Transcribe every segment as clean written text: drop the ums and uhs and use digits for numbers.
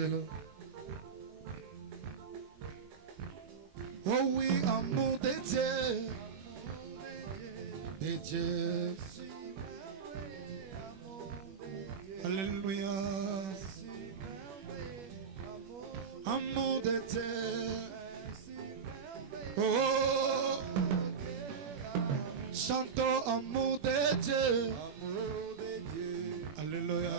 Alléluia. Oh oui, amour de Dieu. De Dieu. Alléluia. Amour de Dieu. Oh, chantons amour de Dieu. Alléluia.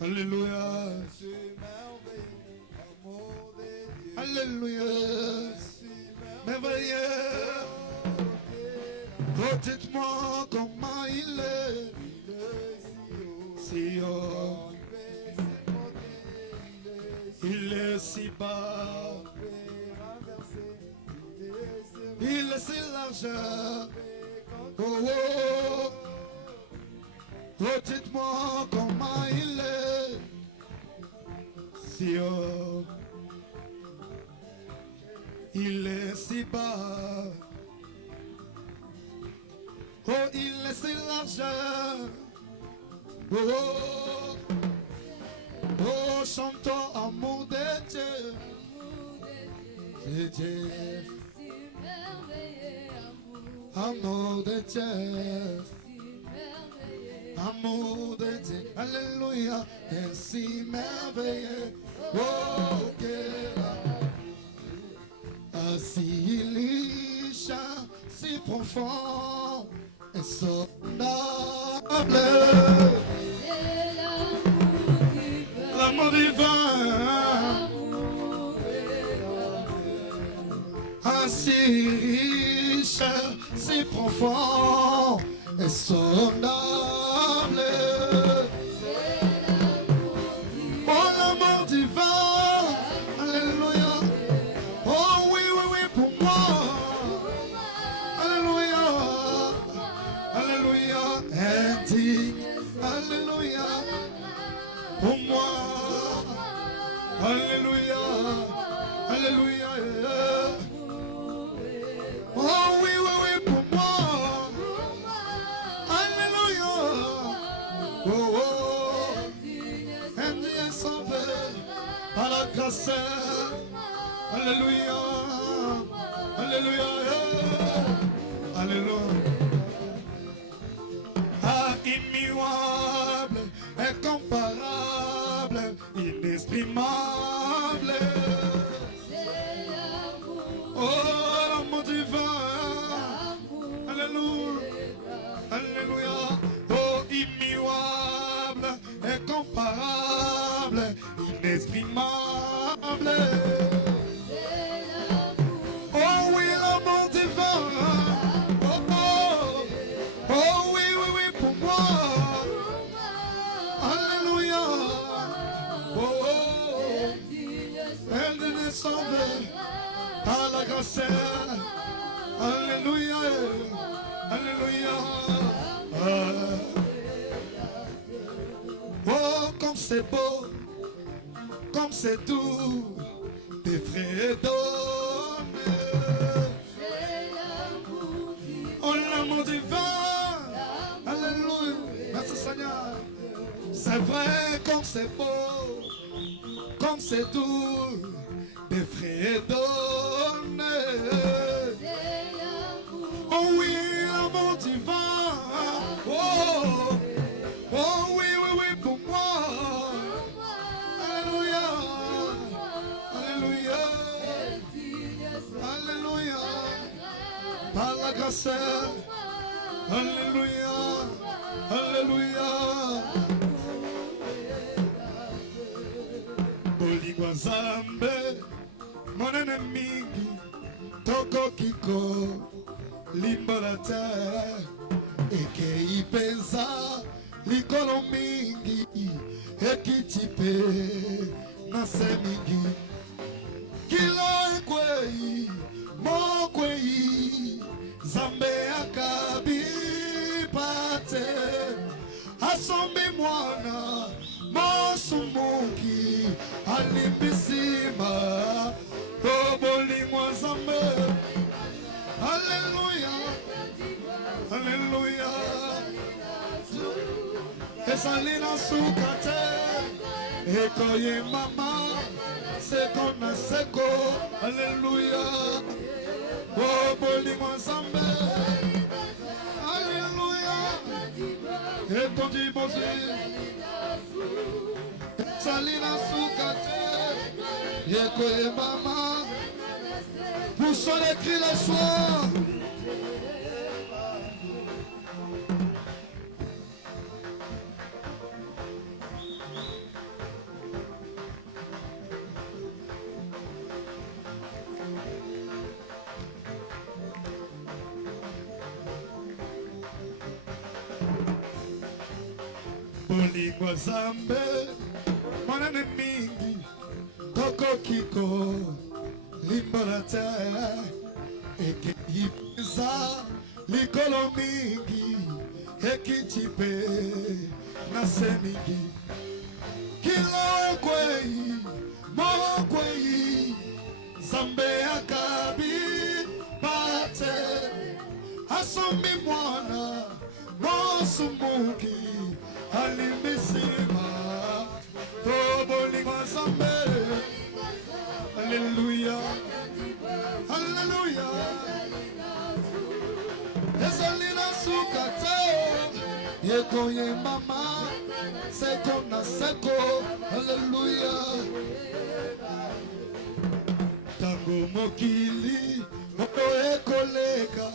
Alléluia. Alléluia. Merveilleux. Oh, dites-moi comment il est. Si haut. Il est si bas. Il est si large. Oh, oh. Oh, dites-moi comment il est. Si haut. Il est si bas. Oh, il est si large. Oh, oh, oh, chantons amour de Dieu. De Dieu. Amour de Dieu. Amour de Dieu. Alléluia. Ainsi merveilleux. Oh, quel amour. Si licha, si profond et sondable. C'est l'amour divin. Si riche, si profond et sondable. Oh, l'amour divin. Alléluia. Oh oui, oui, oui, pour moi. Alléluia. Alléluia. Indigne. Alléluia. Pour moi. Alléluia. Alléluia. Oh oui, oui, oui, pour moi. Alléluia. Oh, oh. Indigne sauvé par la grâce. Alléluia. Alléluia. Alléluia. Ah, immuable, incomparable, inexprimable. Oh, l'amour divin. Alléluia. Alléluia. Oh, immuable, incomparable, inexprimable. Oh oui, l'amour divin. Oh, oh. Oh oui, oui, oui, pour moi. Alléluia. Oh, oh. Elle est sauvée par la grâce. Alléluia. Alléluia. Oh, comme c'est beau, comme c'est doux, des frères donnés. Oh, l'amour divin. Alléluia. Merci Seigneur. C'est vrai comme c'est beau, comme c'est doux, des frères donnés. Oh oui, l'amour divin. Oh, oh oui, oui, oui, pour moi. Alléluia. Alléluia. Alléluia. Par la grâce. Alléluia. Alléluia. Boligwa Zambe, mon ennemi, Toko Kiko, Limbalata, Eke Ipenza, Likolo Mingi, Ekitipe, Nasemingi, Kilo Ekwei, Mokwei, Zambe Akabi Pate, Asombi Mwana, Mosumuki, Alimbisima, Bobolingwa Zambe. Alléluia. Alléluia. Esalina sukate. Ekoye mama. Sekona seko. Alléluia. Oh, bolingo nzambe. Alléluia. Etondi bosi. Esalina sukate. Ekoye mama. Poussons les cris le soir. Bolingo zambe, monane mingi, koko kiko, limbola te, eke yipiza, likolo mingi, eki chipe, nase mingi, kilo kwei, mo kwei, zambe akabi, bate, asombi mwana, mosumuki, Alimisima, Tobolingwa Zambe, Alléluia, Alléluia, Esalina Sukate, Yekoye Mama, Seko na Seko, Alléluia, Tango Mokili, Moto Ekoleka,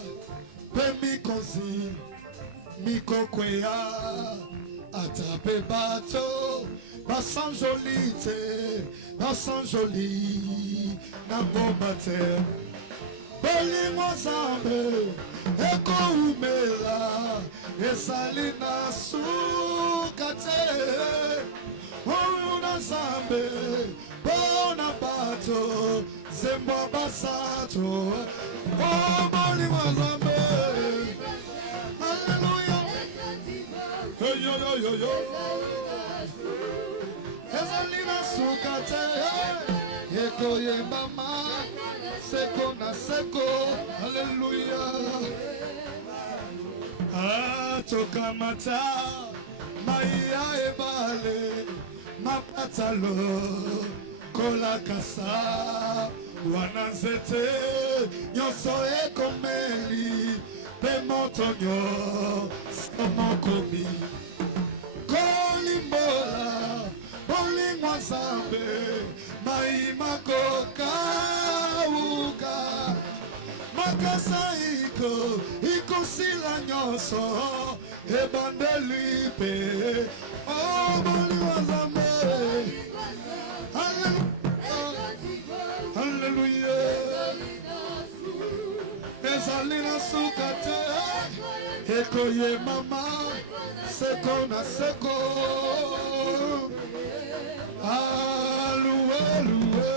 Pemikozi, Mikokwea. Atape bato, basan jolite, basan joli, nangomate. Bolingo zambe, eko umela, esalina sukate. Oruna zambe, bona bato, zembo basato. Oh, bolingo zambe, hallelujah. Yo yo yo yo. Esalina sukate, ekoye mama, seko na seko, hallelujah. Atoka mata, maya ebale, mapatalo, kola kasa, wananzete, nyoso ekomeli, pemotonyo, somokomi. Kolimbola, bolingwa zambe, maimako kauka, makasa iko sila nyoso, ebandelipe, oh bolingwa zambe, hallelujah, hallelujah, esalina sukate, ekoye mama, seko na seko, alloué, loué,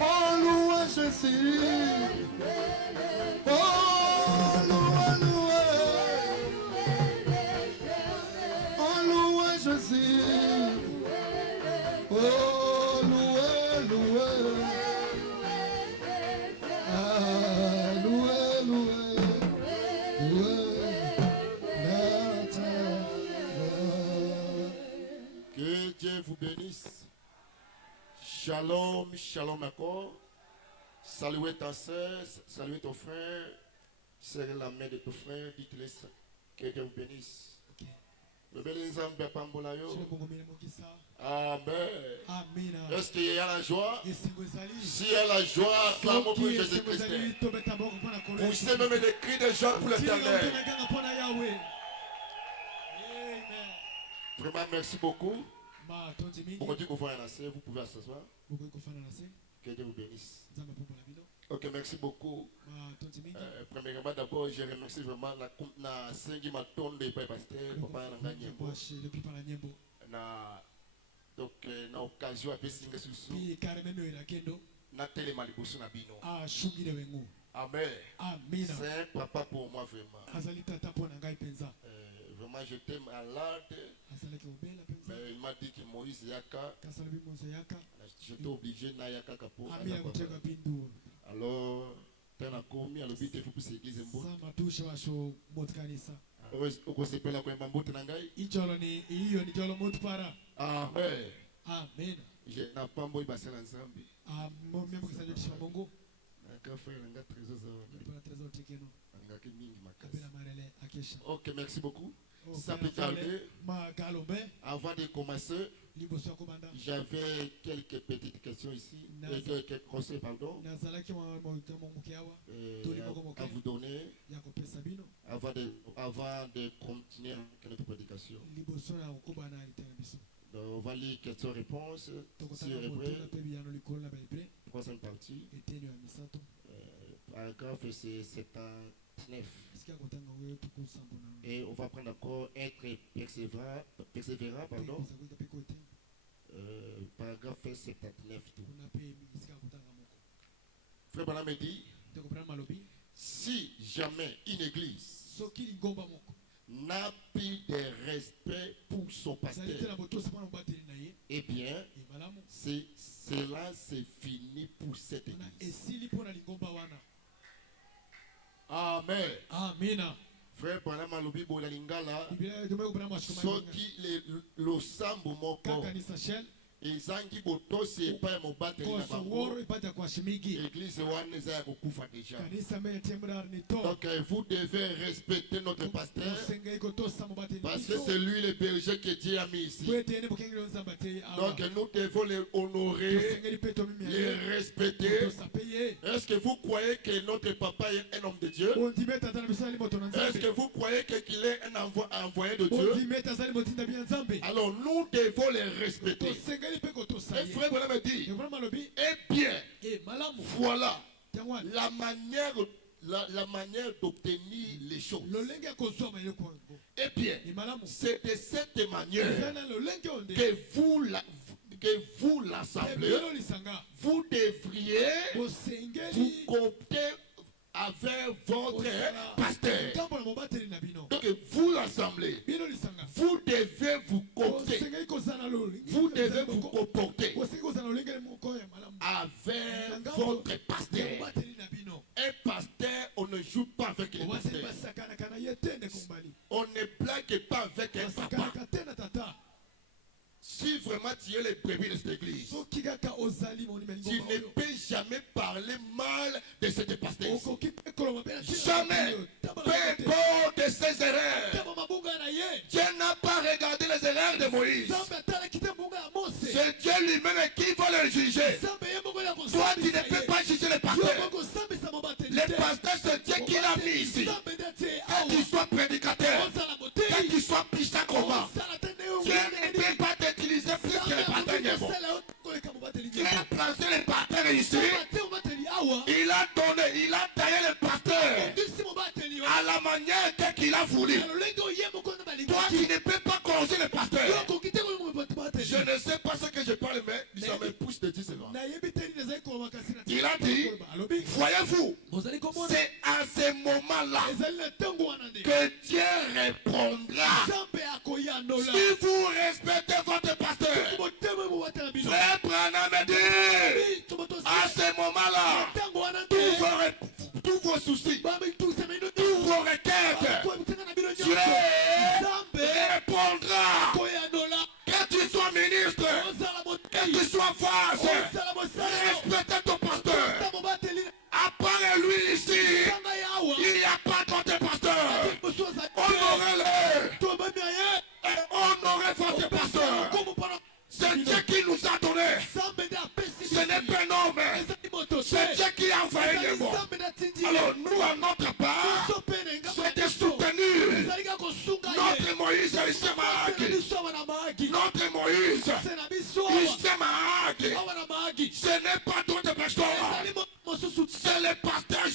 oh loué Jésus, oh loué, loué, oh loué Jésus, oh loué, loué, loué, loué. Que Dieu vous bénisse. Shalom, shalom encore. Saluez ta soeur, saluez ton frère. Serrez la main de ton frère, dites-le que Dieu vous bénisse. Amen. Est-ce qu'il y a la joie? S'il y a la joie, clamons pour Jésus-Christ. Poussez même des cris de joie pour l'Éternel. Vraiment, merci beaucoup. Vous pouvez s'asseoir. Que Dieu vous bénisse. Ok, merci beaucoup. Premièrement, d'abord, je remercie vraiment la cinquième tonne de pasteur, papa Nyembo. Donc, na occasion à Pessinga Susu. Na téléma liboso na bino. Amen. C'est papa pour moi vraiment. Vraiment, je t'aime à l'âge. Mais il m'a dit que Moïse Yaka. J'étais obligé na Yaka Kapo. Alors, t'en as commis à l'obité pour cette église. Amen. Amen. Je n'ai pas envie de passer l'ensemble. Ok, merci beaucoup. Ça peut tarder. Avant de commencer, j'avais quelques petites questions ici, quelques conseils, pardon, à vous donner avant de continuer avec notre prédication. Donc, on va lire questions-réponses. Si on est prêt, troisième partie. Paragraphe, c'est 79. Et on va prendre encore être persévérant, pardon. Paragraphe 79. Frère Branham me dit, si jamais une église n'a plus de respect pour son pasteur, eh bien, cela c'est fini pour cette église. Amen. Amen. Frère Branham alobi bola lingala soki le sambo moko ezangi botosi epai mobateli na bango église wana eza ya kokufa déjà. Donc vous devez respecter notre pasteur parce que c'est lui le berger que Dieu a mis ici. Donc nous devons les honorer, les respecter. Est-ce que vous croyez que notre papa est un homme de Dieu? Est-ce que vous croyez qu'il est un envoyé de Dieu? Alors nous devons les respecter. Et frère voilà me dit, eh bien, voilà la manière d'obtenir les choses. Eh bien, c'est de cette manière que vous l'assemblée, vous devriez vous compter avec votre pasteur. Donc vous l'assemblée, vous devez vous compter, vous devez vous comporter avec votre pasteur. Un pasteur, on ne joue pas avec les pasteurs. On ne blague pas avec un papa. Si vraiment tu es le premier de cette église, tu ne peux jamais parler mal de cette pasteur. Jamais. Peu importe de ses erreurs. Dieu n'a pas regardé les erreurs de Moïse. C'est Dieu lui-même qui va le juger. Toi, tu ne peux pas juger les pasteurs. Les pasteurs, c'est Dieu qui l'a mis ici. Que tu sois prédicateur, que tu sois pisacoma, Dieu ne peut pas t'utiliser plus que les pasteurs. Il a placé les pasteurs ici. Il a donné, il a taillé les pasteurs à la manière qu'il a voulu. Toi, tu ne peux pas causer les pasteurs. Je ne sais pas ce que je parle, mais ça me pousse de dire cela. Il a dit, voyez-vous, c'est à ce moment-là que Dieu répondra. Si vous respectez votre pasteur, Frère Branham me dit, à ce moment-là, tous vos soucis, tous vos requêtes, Dieu répondra. Que tu sois ministre, que tu sois face, respectez ton pasteur. À part lui ici, il n'y a pas d'autre pasteur. Honorez-le. Honorez votre pasteur. C'est Dieu qui nous a donné. Ce n'est pas un homme. C'est Dieu qui a envoyé les mots. Alors nous, à notre part, c'est de soutenir notre Moïse Isemaaki. Notre Moïse Isemaaki. Ce n'est pas d'autres personnes. C'est le pasteur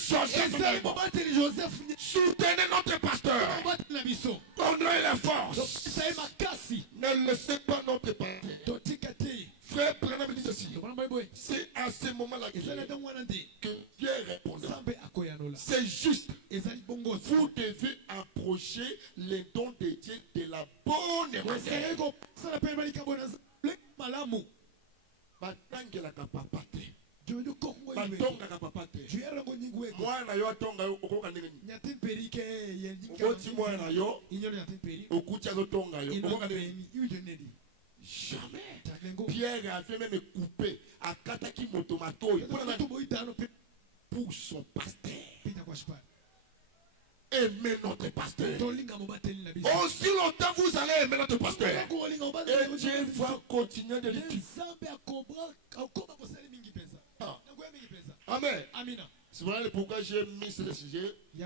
Joseph. Soutenez notre pasteur. Donnez la force. Ne laissez pas notre pasteur. Frère Branham dit ceci. C'est à ce moment-là que Dieu répondra. C'est juste. Vous devez approcher les dons de Dieu de la bonne manière. batongaka papa te mwana yo atonga yo okoka ndenge nini okoti mwana yo okuti azotonga yo okoka ndenge jamais. Pierre avait même coupé akataki moto matoyi pour son pasteur. Aimez notre pasteur. Aussi longtemps vous allez aimer notre pasteur. Et Dieu va continuer de le tuer. Amen. C'est voilà pourquoi j'ai mis ce sujet. Il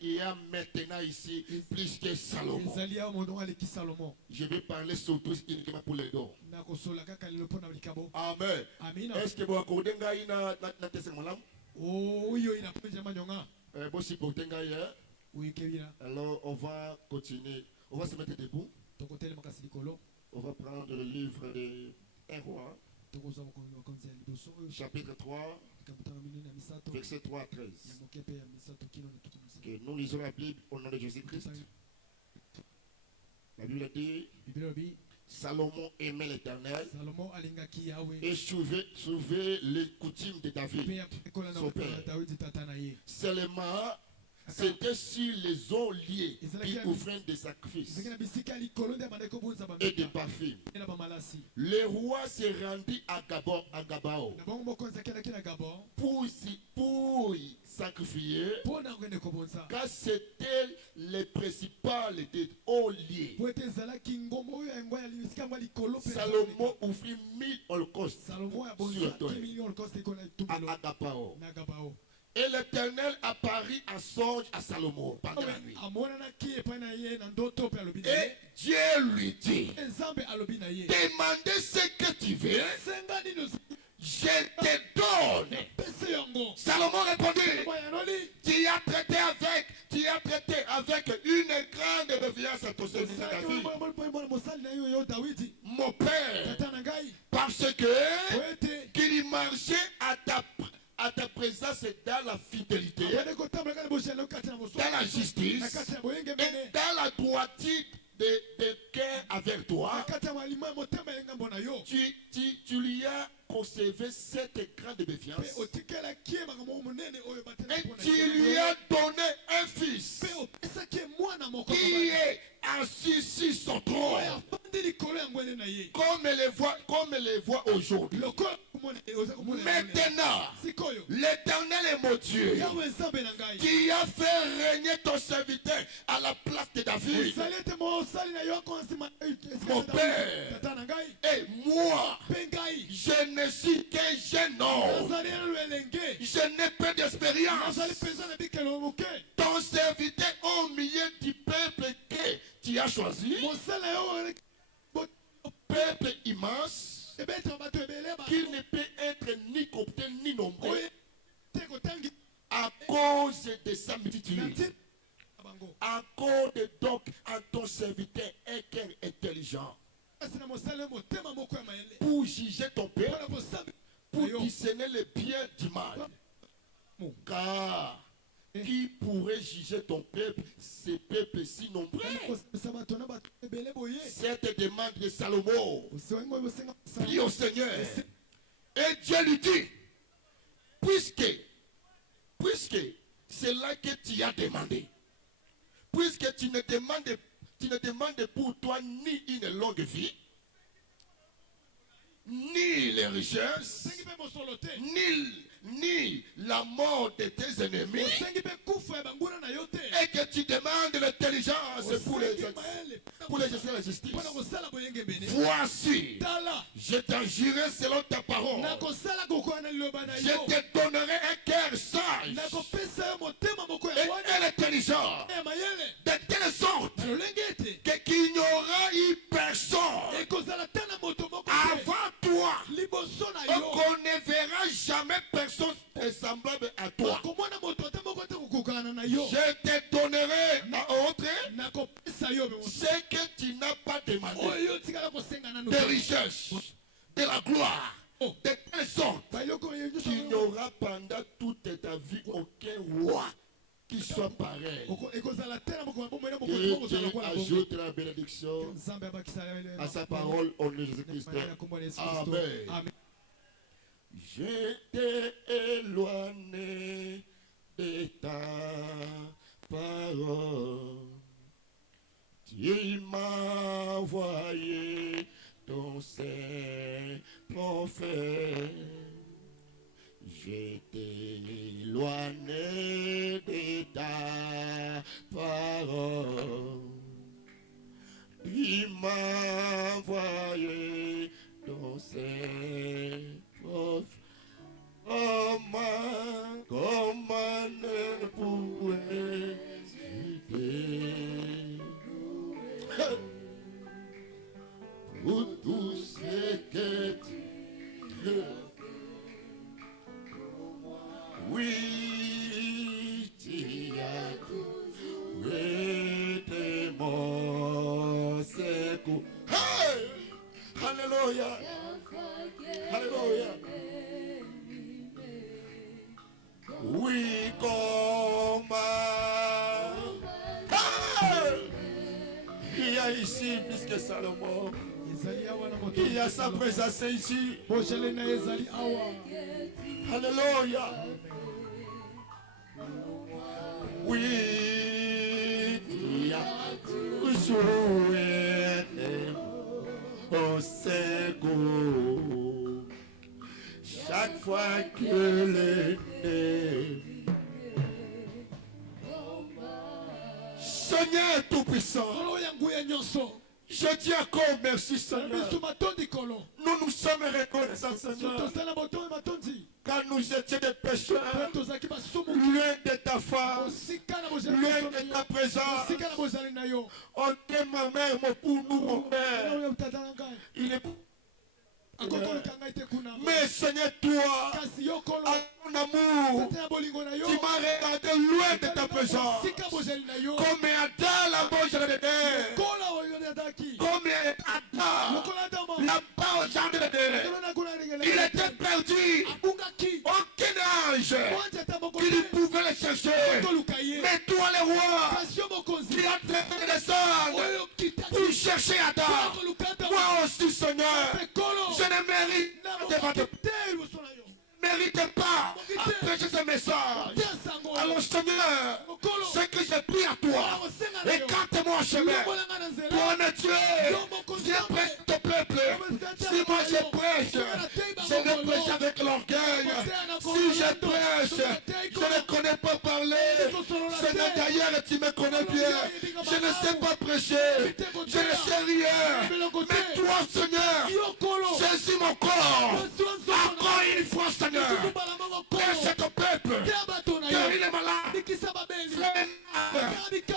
y a maintenant ici plus que Salomon. Je vais parler surtout uniquement pour les dons. Amen. Est-ce que vous accordez na testimonial? Alors on va continuer. On va se mettre debout. On va prendre le livre de 1 roi. Chapitre 3. Verset 3 à 13. Okay, nous lisons la Bible au nom de Jésus-Christ. La Bible dit Salomon aimait l'Éternel et suivait les coutumes de David, son père. Seulement, c'était sur les eaux liées qui offraient des sacrifices et des parfums. Le roi s'est rendu à Gabao pour y sacrifier, car c'était le principal des eaux liées. Salomon offrit 1000 holocaustes sur l'autel à Gabao. Et l'Éternel apparut en songe à Salomon pendant la nuit. Et Dieu lui dit, demandez ce que tu veux, je te donne. Salomon répondit, tu as traité avec une grande défiance à ton serviteur David, mon père, parce que qu'il marchait à ta présence dans la fidélité, dans la justice et dans la droiture de cœur avec toi. Tu lui as conservé cette grande défiance et tu lui as donné un fils qui est assis sur son trône comme les voit aujourd'hui. Maintenant, l'Éternel est mon Dieu qui a fait régner ton serviteur à la place de David, mon père. Et moi, je ne suis qu'un jeune homme, je n'ai pas d'expérience. Ton serviteur au milieu du peuple que tu as choisi, peuple immense, qui ne peut être ni compté ni nombreux à cause de sa multitude. Accorde donc à ton serviteur un cœur intelligent pour juger ton peuple, pour discerner le bien du mal. Car qui pourrait juger ton peuple, ces peuples si nombreux? Cette demande de Salomon prie au Seigneur. Et Dieu lui dit, puisque c'est là que tu as demandé, puisque tu ne demandes pour toi ni une longue vie, ni les richesses, ni la mort de tes ennemis, et que tu demandes l'intelligence pour les gestions de la justice. Voici, je t'enjurerai selon ta parole. Je te donnerai un cœur sage et intelligent, de telle sorte qu'il n'y aura eu personne avant toi. On ne verra jamais personne semblable à toi. Je te donnerai à autre ce que tu n'as pas demandé, de richesse, de la gloire, de telle sorte qu'il n'y aura pendant toute ta vie aucun roi qui soit pareil. Et Dieu ajoute la bénédiction à sa parole au nom de Jésus-Christ. Amen. J'étais éloigné de ta parole. Tu m'as envoyé ton saint prophète. J'étais éloigné de ta parole. Tu m'as envoyé ton saint prophète. Comment ne pourrais-je pour tout ce que tu oui, tu as tout été mon secours. Hey! Alléluia! Alléluia! Oui, comment? Hey! Il y a ici plus que Salomon. Il y a sa présence ici. Alléluia. Oui, il y a toujours été au secours. Chaque fois que l'ennemi Seigneur Tout-Puissant, je dis encore merci Seigneur. Nous nous sommes reconnaissants Seigneur. Car nous étions des pécheurs, loin de ta face, loin de ta présence. On t'aime ma mère, pour nous mon père. Il est mais Seigneur, toi, à ton amour, tu m'as regardé loin de ta présence. Comme Adam, la bouche de terre. Comme Adam, la bouche de terre. Il était perdu. Aucun ange qui pouvait le chercher. Mais toi, le roi, tu as traité de descendre pour chercher Adam. Moi aussi, Seigneur, je ne mérite pas à prêcher ce message. Alors Seigneur, ce que j'ai pris à toi, écarte-moi en chemin. Toi, mon Dieu, viens prêcher ton peuple. Si moi je prêche, je ne prêche avec l'orgueil. Si je prêche, je ne connais pas parler. Seigneur, d'ailleurs, tu me connais bien. Je ne sais pas prêcher. Je ne sais rien. Mais toi, Seigneur, saisis mon corps. Encore une fois, Seigneur, prêche ton peuple. Car il est malade.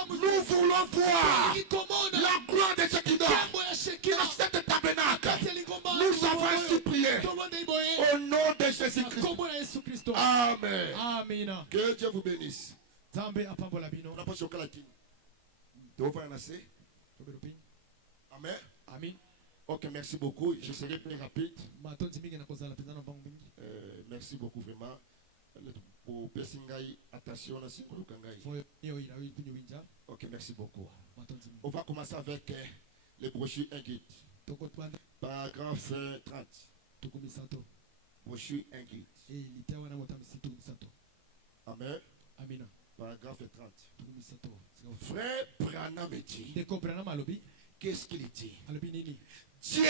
Nous voulons voir la gloire de ce qui dort dans cette tabernacle. Nous avons supplié au nom de Jésus-Christ. Amen. Amen. Que Dieu vous bénisse. Amen. Amen. Ok, merci beaucoup. Je serai plus rapide. Merci beaucoup vraiment. Pour Pessingai, attention à ce ok, merci beaucoup. On va commencer avec les brochures 1 guide. Paragraphe 30. Brochure 1 guide. Amen. Amen. Paragraphe 30. Frère Branham dit. Qu'est-ce qu'il dit? Dieu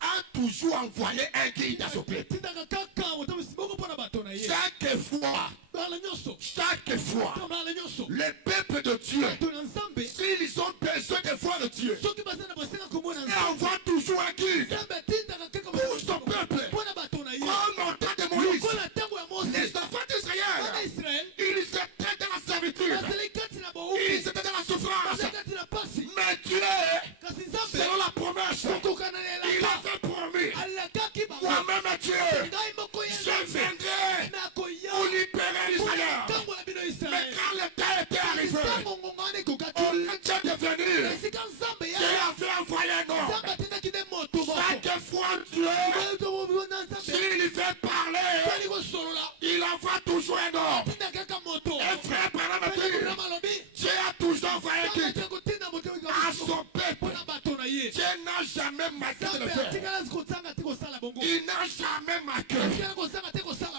a toujours envoyé un guide à son peuple. Chaque fois, le peuple de Dieu, s'ils ont besoin de voir Dieu, il envoie toujours un guide pour son peuple. Comme au temps de Moïse, les enfants d'Israël, ils étaient dans la servitude, ils étaient dans la souffrance. Mais Dieu, selon la promesse, il avait promis, moi-même Dieu, je viendrai pour libérer Israël. Mais quand le temps était arrivé, au lieu de venir, Dieu avait envoyé un homme. Chaque fois Dieu, s'il veut parler, il envoie toujours un homme. Et frère Branham dit, Dieu a toujours envoyé un guide à son peuple. Dieu n'a jamais manqué de le faire. Il n'a jamais marqué.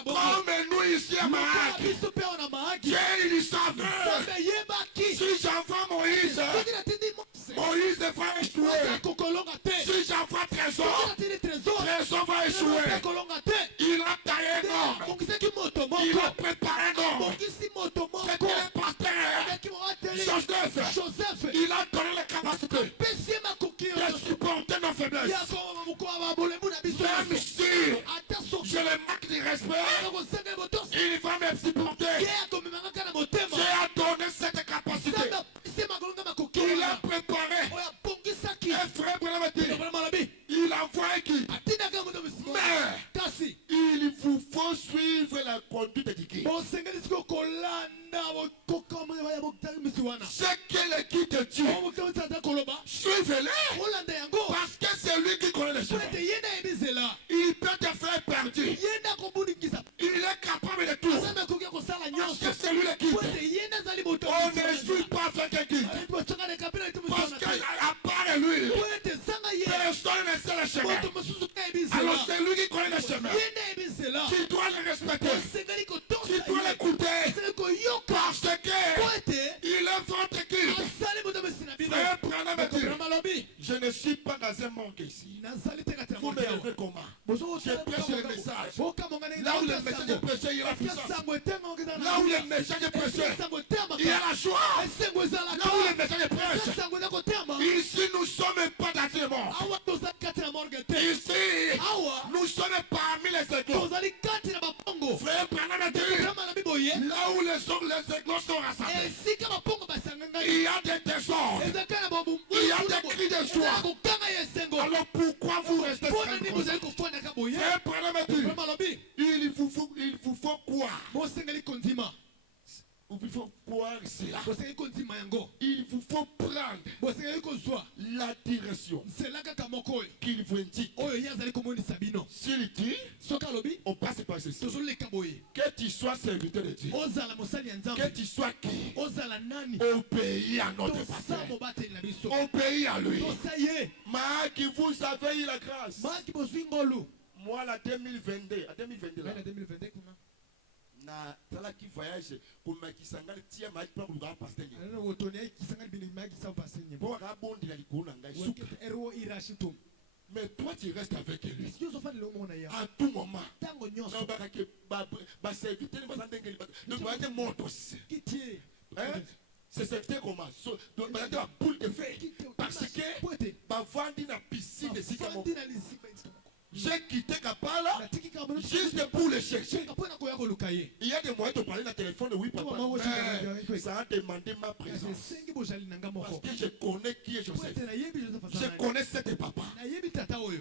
Comme nous ici à Mahagi. Dieu, il savait. Si j'envoie Moïse, Moïse va échouer. Si j'envoie Trésor, Trésor va échouer. Il a taillé un homme. Il a préparé un homme. C'était le pasteur Joseph. Il a donné la capacité de supporter nos faiblesses. Même si je le manque de respect, il va me supporter. J'ai donné cette capacité. Il a préparé. Et frère Branham, il envoie qui? Mais il vous faut suivre la conduite de qui? C'est que le qui te dit. Suivez-le. Parce que c'est lui qui connaît les choses. Il peut te faire perdre. Il est capable de tout. Parce que c'est lui le guide. On ne joue pas avec un guide. Parce qu'à part lui, personne ne sait le chemin. Alors c'est lui qui connaît le chemin. Tu dois le respecter. Tu dois l'écouter. Parce qu'il est votre guide. Frère Branham dit, je ne suis pas dans un manque ici. Vous me levez comment? Je prêche le message. Là où le message est prêché, il y a la puissance. Là où le message est prêché, il y a la joie. Là où le message est prêché, ici nous ne sommes pas dans le monde. Ici, nous sommes parmi les églises. Frère Branham dit, là où les églises sont rassemblés, il y a des trésors. Il y a des cris de joie. Alors pourquoi vous restez comme ça? Frère Branham dit, il vous faut quoi? Il faut croire cela. Il vous faut prendre la direction qu'il vous indique. S'il dit, on passe par ceci. Que tu sois serviteur de Dieu, que tu sois qui, obéis à notre pasteur, obéis à lui. Mahagi, vous avez eu la grâce. Moi, la 2022, à 2022 là, na tala qui voyage comme qui s'engage tia ma pas pour le pasteur. Mais toi tu restes avec lui. À tout moment. C'est cette comment la boule de feu. Parce que Bavandi na piscine de Sikamo. J'ai quitté Kapala juste pour le chercher. Il y a des moyens de parler dans le téléphone, oui, papa. Ça a demandé ma présence. Parce que je connais qui est Joseph. Je connais cet papa.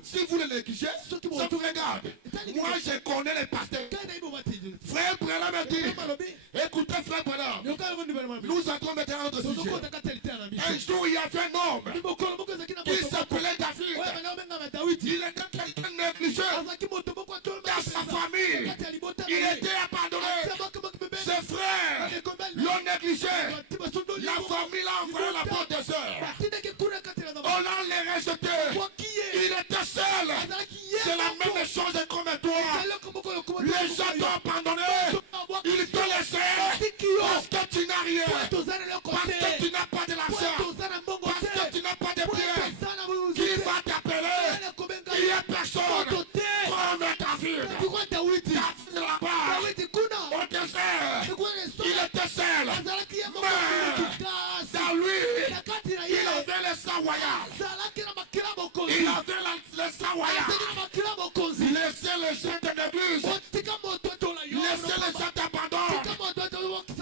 Si vous le négligez, ça vous regarde. Moi, je connais les pasteurs. Frère Branham a dit, écoutez, frère Branham, nous allons maintenant notre sujet. Un jour, il y avait un homme qui s'appelait David. Il était quelqu'un négligé dans sa famille. Il était abandonné. Ses frères l'ont négligé. La famille l'a envoyé à la porte des sœurs. On l'a les rejeté. Il était seul. C'est la même chose comme toi. Les gens t'ont abandonné. Ils t'ont laissé parce que tu n'as rien. Parce que tu n'as pas de l'argent. Parce que tu n'as pas de bien. Qui va t'appeler? Il n'y a personne. Comme David. David là-bas. Au désert. Il était seul. Mais dans lui, il avait le sang royal. Il avait le sang royal. Laissez les gens de l'église. Laissez les gens t'abandonnent.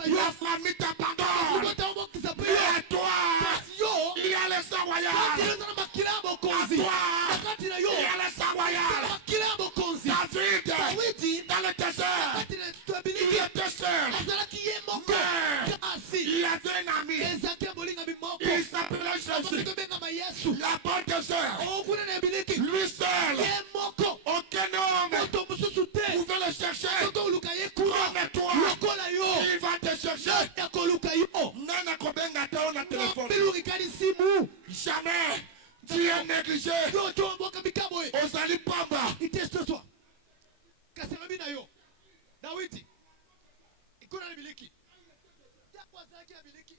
La famille t'abandonne. Et toi, il y a le sang royal. À toi, il y a le sang royal. David, dans le désert, il était seul. Mais il avait un ami. Il s'appelait Jésus. La bonne désert. Lui seul. Aucun homme pouvait le chercher. Comme toi, il va te chercher. Nana Kobenga dans le téléphone. Jamais. Tu es négligé. Ozali pamba. Il teste toi. Kaserabi na yo. Dawidi. Ikona na bileki. Ya kwa zaki na bileki.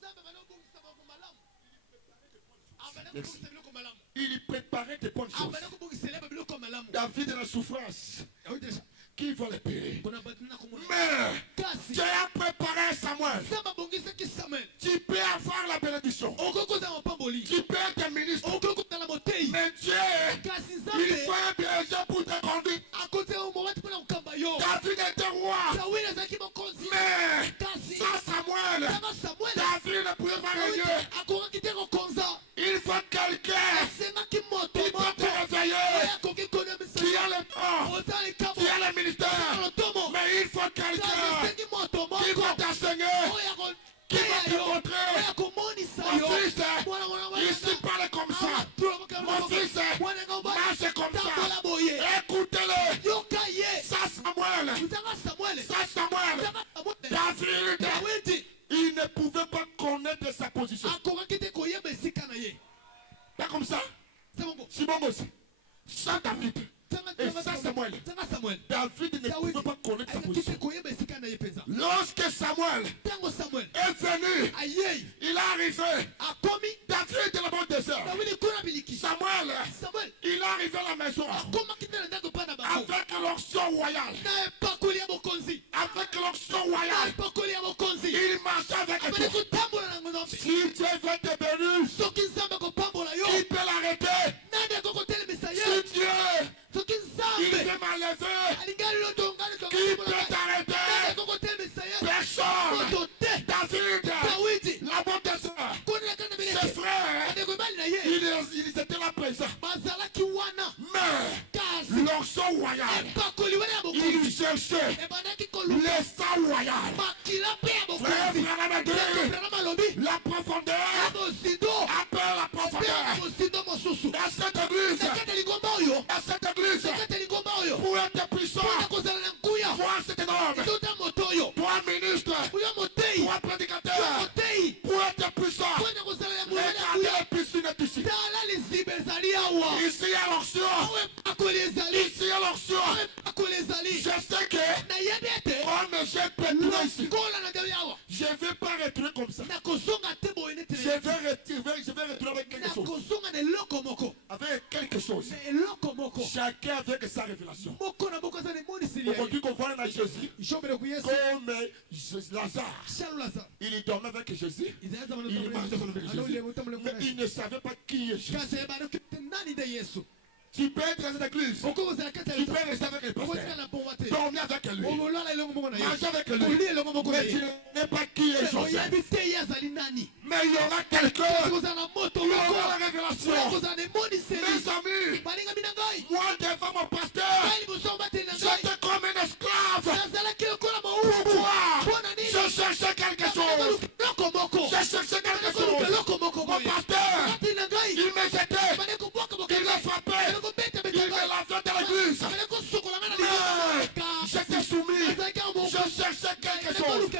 Zamba baloko kusaba kwa malamu. Il préparait des bonnes choses. David est la souffrance. Qui va les payer? Mais Dieu a préparé Samuel. Tu peux avoir la bénédiction. Tu peux être ministre. Mais Dieu, il faut un berger pour te conduire. David était roi. Mais sans Samuel, David ne pouvait pas régner. Il faut quelqu'un qui peut te réveiller, qui a le temps, qui a le ministère. Mais il faut quelqu'un qui va t'enseigner, qui va te montrer. Mon fils, ici parle comme ça. Mon fils, marche comme ça. Écoutez-le. Ça Samuel. David, il ne pouvait pas connaître sa position. Pas comme ça. C'est bon aussi. Ça David. Et ça Samuel. David ne pouvait pas connaître sa position. Lorsque Samuel est venu, il est arrivé. David était là-bas au désert. Samuel, il est arrivé à la maison avec l'onction royale. Avec l'onction royale. Il marchait avec toi. Si Dieu veut te bénir, il peut l'arrêter. Si Dieu il peut m'enlever, qui peut t'arrêter? Personne. David, la bonne sœur, ses frères, ils étaient là présents. Mais l'onction royale, il cherchait le sang royal. Frère, la profondeur appelle la profondeur. Dans cette église, pour être puissant, voir cet énorme, pour un ministre, pour un prédicateur, pour être puissant, regardez les piscines ici. Ici à l'onction. Ici à l'onction. Je sais que comme j'ai pétré ici, je ne vais pas retourner comme ça. Je vais retourner avec quelque chose. Avec quelque chose. Chacun avec sa révélation. Aujourd'hui qu'on voit à Jésus comme Lazare. Il dormait avec Jésus. Il marchait avec Jésus. Mais il ne savait pas qui est Jésus. Tu peux être dans cette église. Tu peux rester avec le pasteur. Dormir avec lui. Manger avec lui. Mais tu n'es pas qui est Joseph. Mais il y aura quelqu'un. Il y aura la révélation. Mes amis, moi devant mon pasteur, j'étais comme un esclave. Pourquoi? Je cherchais quelque chose. Je cherchais quelque chose. Mon pasteur, il me jetait. Il me frappait. Il me lavait dans l'église. Mais j'étais soumis. Je cherchais quelque chose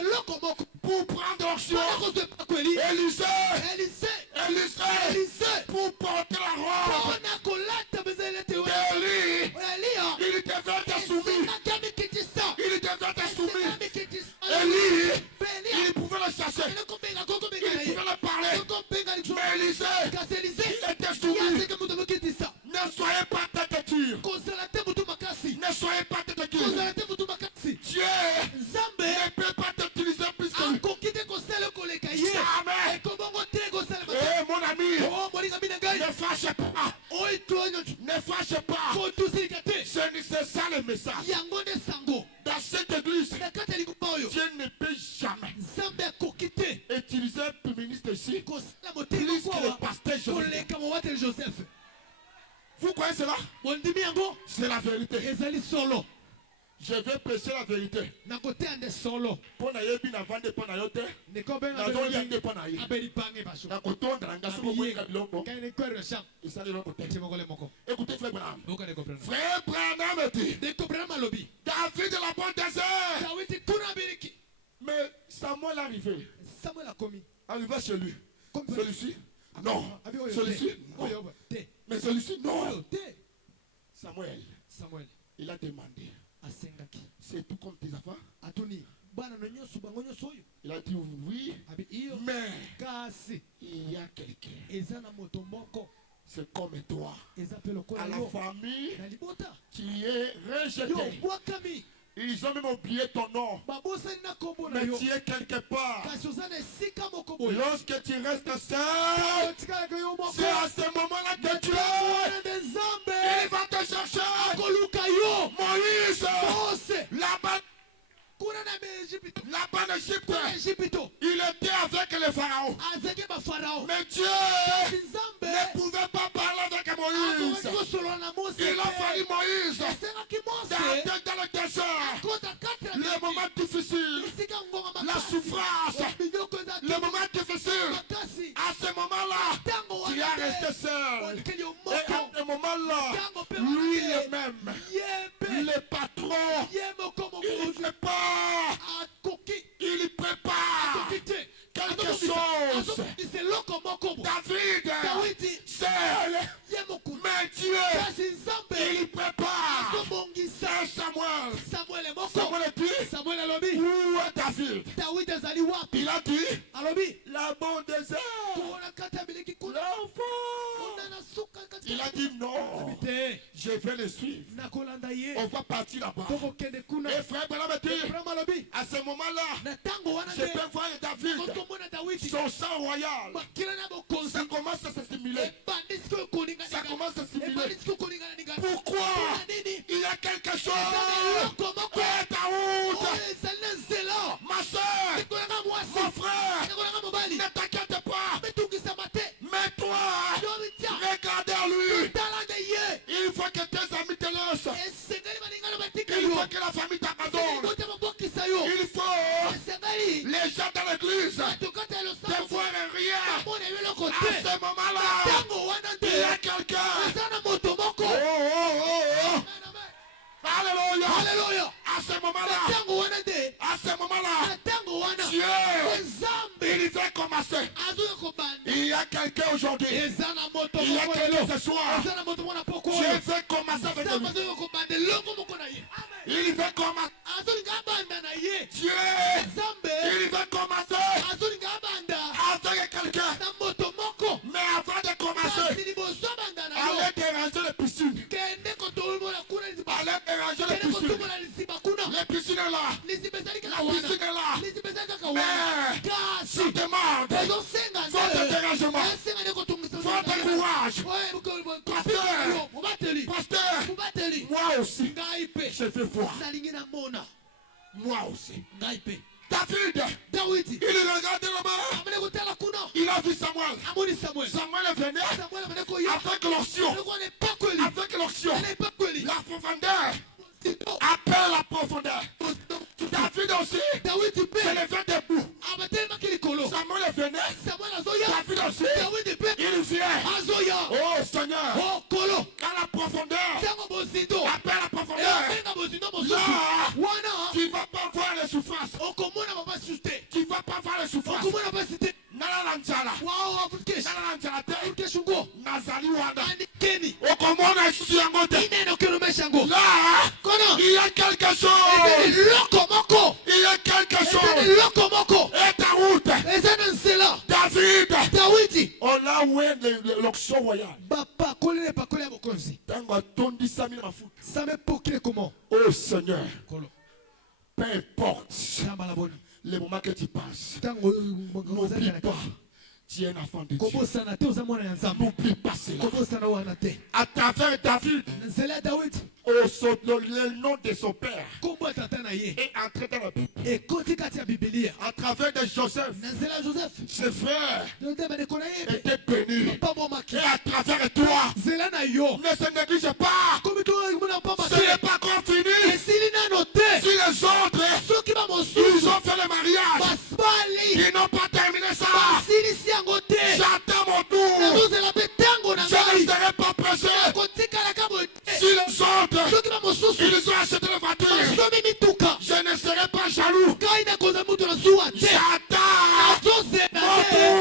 pour prendre l'onction. Élisée pour porter la robe. Élie, il devait être soumis. Il devait être soumis. Élie, il pouvait le chercher. Il pouvait le parler. Mais Élisée, il était soumis. Ne soyez pas tête dure. Ne soyez pas tête dure. Dieu ne peut pas t'utiliser plus que lui. Amen. Eh mon ami, ne fâchez pas. Ne fâchez pas. C'est ça le message. Dans cette église, Dieu ne peut jamais utiliser un ministre ici plus que le pasteur Joseph. Vous croyez cela? C'est la vérité. Je vais prêcher la vérité. Pour n'ayebi na vendre pour n'ayote. Na zoli ande pour n'aye. Na kotonda na ngasu moko kabiloko. Isa le loko. Écoutez frère Branham. Frère Branham dit. David de la bonne désert. Mais Samuel arrivé. Arrivé chez lui. Celui-ci? Non. Celui-ci? Non. Mais celui-ci? Samuel, il a demandé, c'est tout comme tes affaires? Il a dit oui, mais il y a quelqu'un, c'est comme toi, à la famille qui est rejetée. Ils ont même oublié ton nom. Mais tu es quelque part. Lorsque tu restes seul, c'est à ce moment-là que Dieu il va te chercher. Moïse, là-bas en Égypte, il était avec le pharaon. Mais Dieu ne pouvait pas parler avec Moïse. Il a fallu Moïse dans le désert. Les moments difficiles, la souffrance, les moments difficiles. À ce moment-là, tu es resté seul. Et à ce moment-là, lui-même, le patron, il prépare quelque chose. David, seul, mais Dieu, il prépare. Samuel dit, où est David? Il a dit, là-bas au désert. L'enfant. Il a dit non, je vais le suivre. On va partir là-bas. Et frère Branham dit, à ce moment-là, je peux voir David, son sang royal. Ça commence à s'assimiler. Ça commence à s'assimiler. Pourquoi? Il y a quelque chose. Ma soeur, mon frère, ne t'inquiète pas. Mais toi, regarde à lui. Il faut que tes amis te laissent. Il faut que la famille t'abandonne. Il faut les gens dans l'église te voir rien. À ce moment-là, il y a quelqu'un. Alléluia. Alléluia. À ce moment-là, Dieu, il va commencer. Il y a quelqu'un aujourd'hui. Il y a quelqu'un ce soir. Dieu veut commencer avec lui. Il va commencer. Dieu, il va commencer avec quelqu'un. Mais avant de commencer, allez déranger les piscines. Allez déranger les piscines. Les piscines est là. La piscine est là. Mais ça demande votre dérangement, votre courage. Pasteur, moi aussi, je vais voir. Moi aussi. David, il regardait là-bas. Il a vu Samuel. Samuel est venu avec l'onction. Avec l'onction. La profondeur. Appelle la profondeur. David aussi. C'est le vent debout. Samuel est venu. David aussi. Il vient. Oh Seigneur. Quand la profondeur. Appelle la profondeur. Là, tu ne vas pas voir les souffrances. Tu ne vas pas voir les souffrances. Nala Njala. Nala Njala te. Nazali Wanda. Okomona ici en mode. Là, il y a quelque chose. Il y a quelque chose. Et ta route. David. On l'a oué l'onction royale. Oh Seigneur. Peu importe les moments que tu passes, n'oublie pas, tu es un enfant de Dieu. N'oublie pas cela. À travers David, le nom de son père est entré dans la Bible. À travers de Joseph, ses frères étaient bénis. Et à travers toi, ne se néglige pas. Ce n'est pas encore fini. Si les autres, ils ont fait le mariage, ils n'ont pas terminé ça. J'attends mon tour. Je ne serai pas pressé. Si les autres, ils ont acheté la voiture, je ne serai pas jaloux. J'attends mon tour.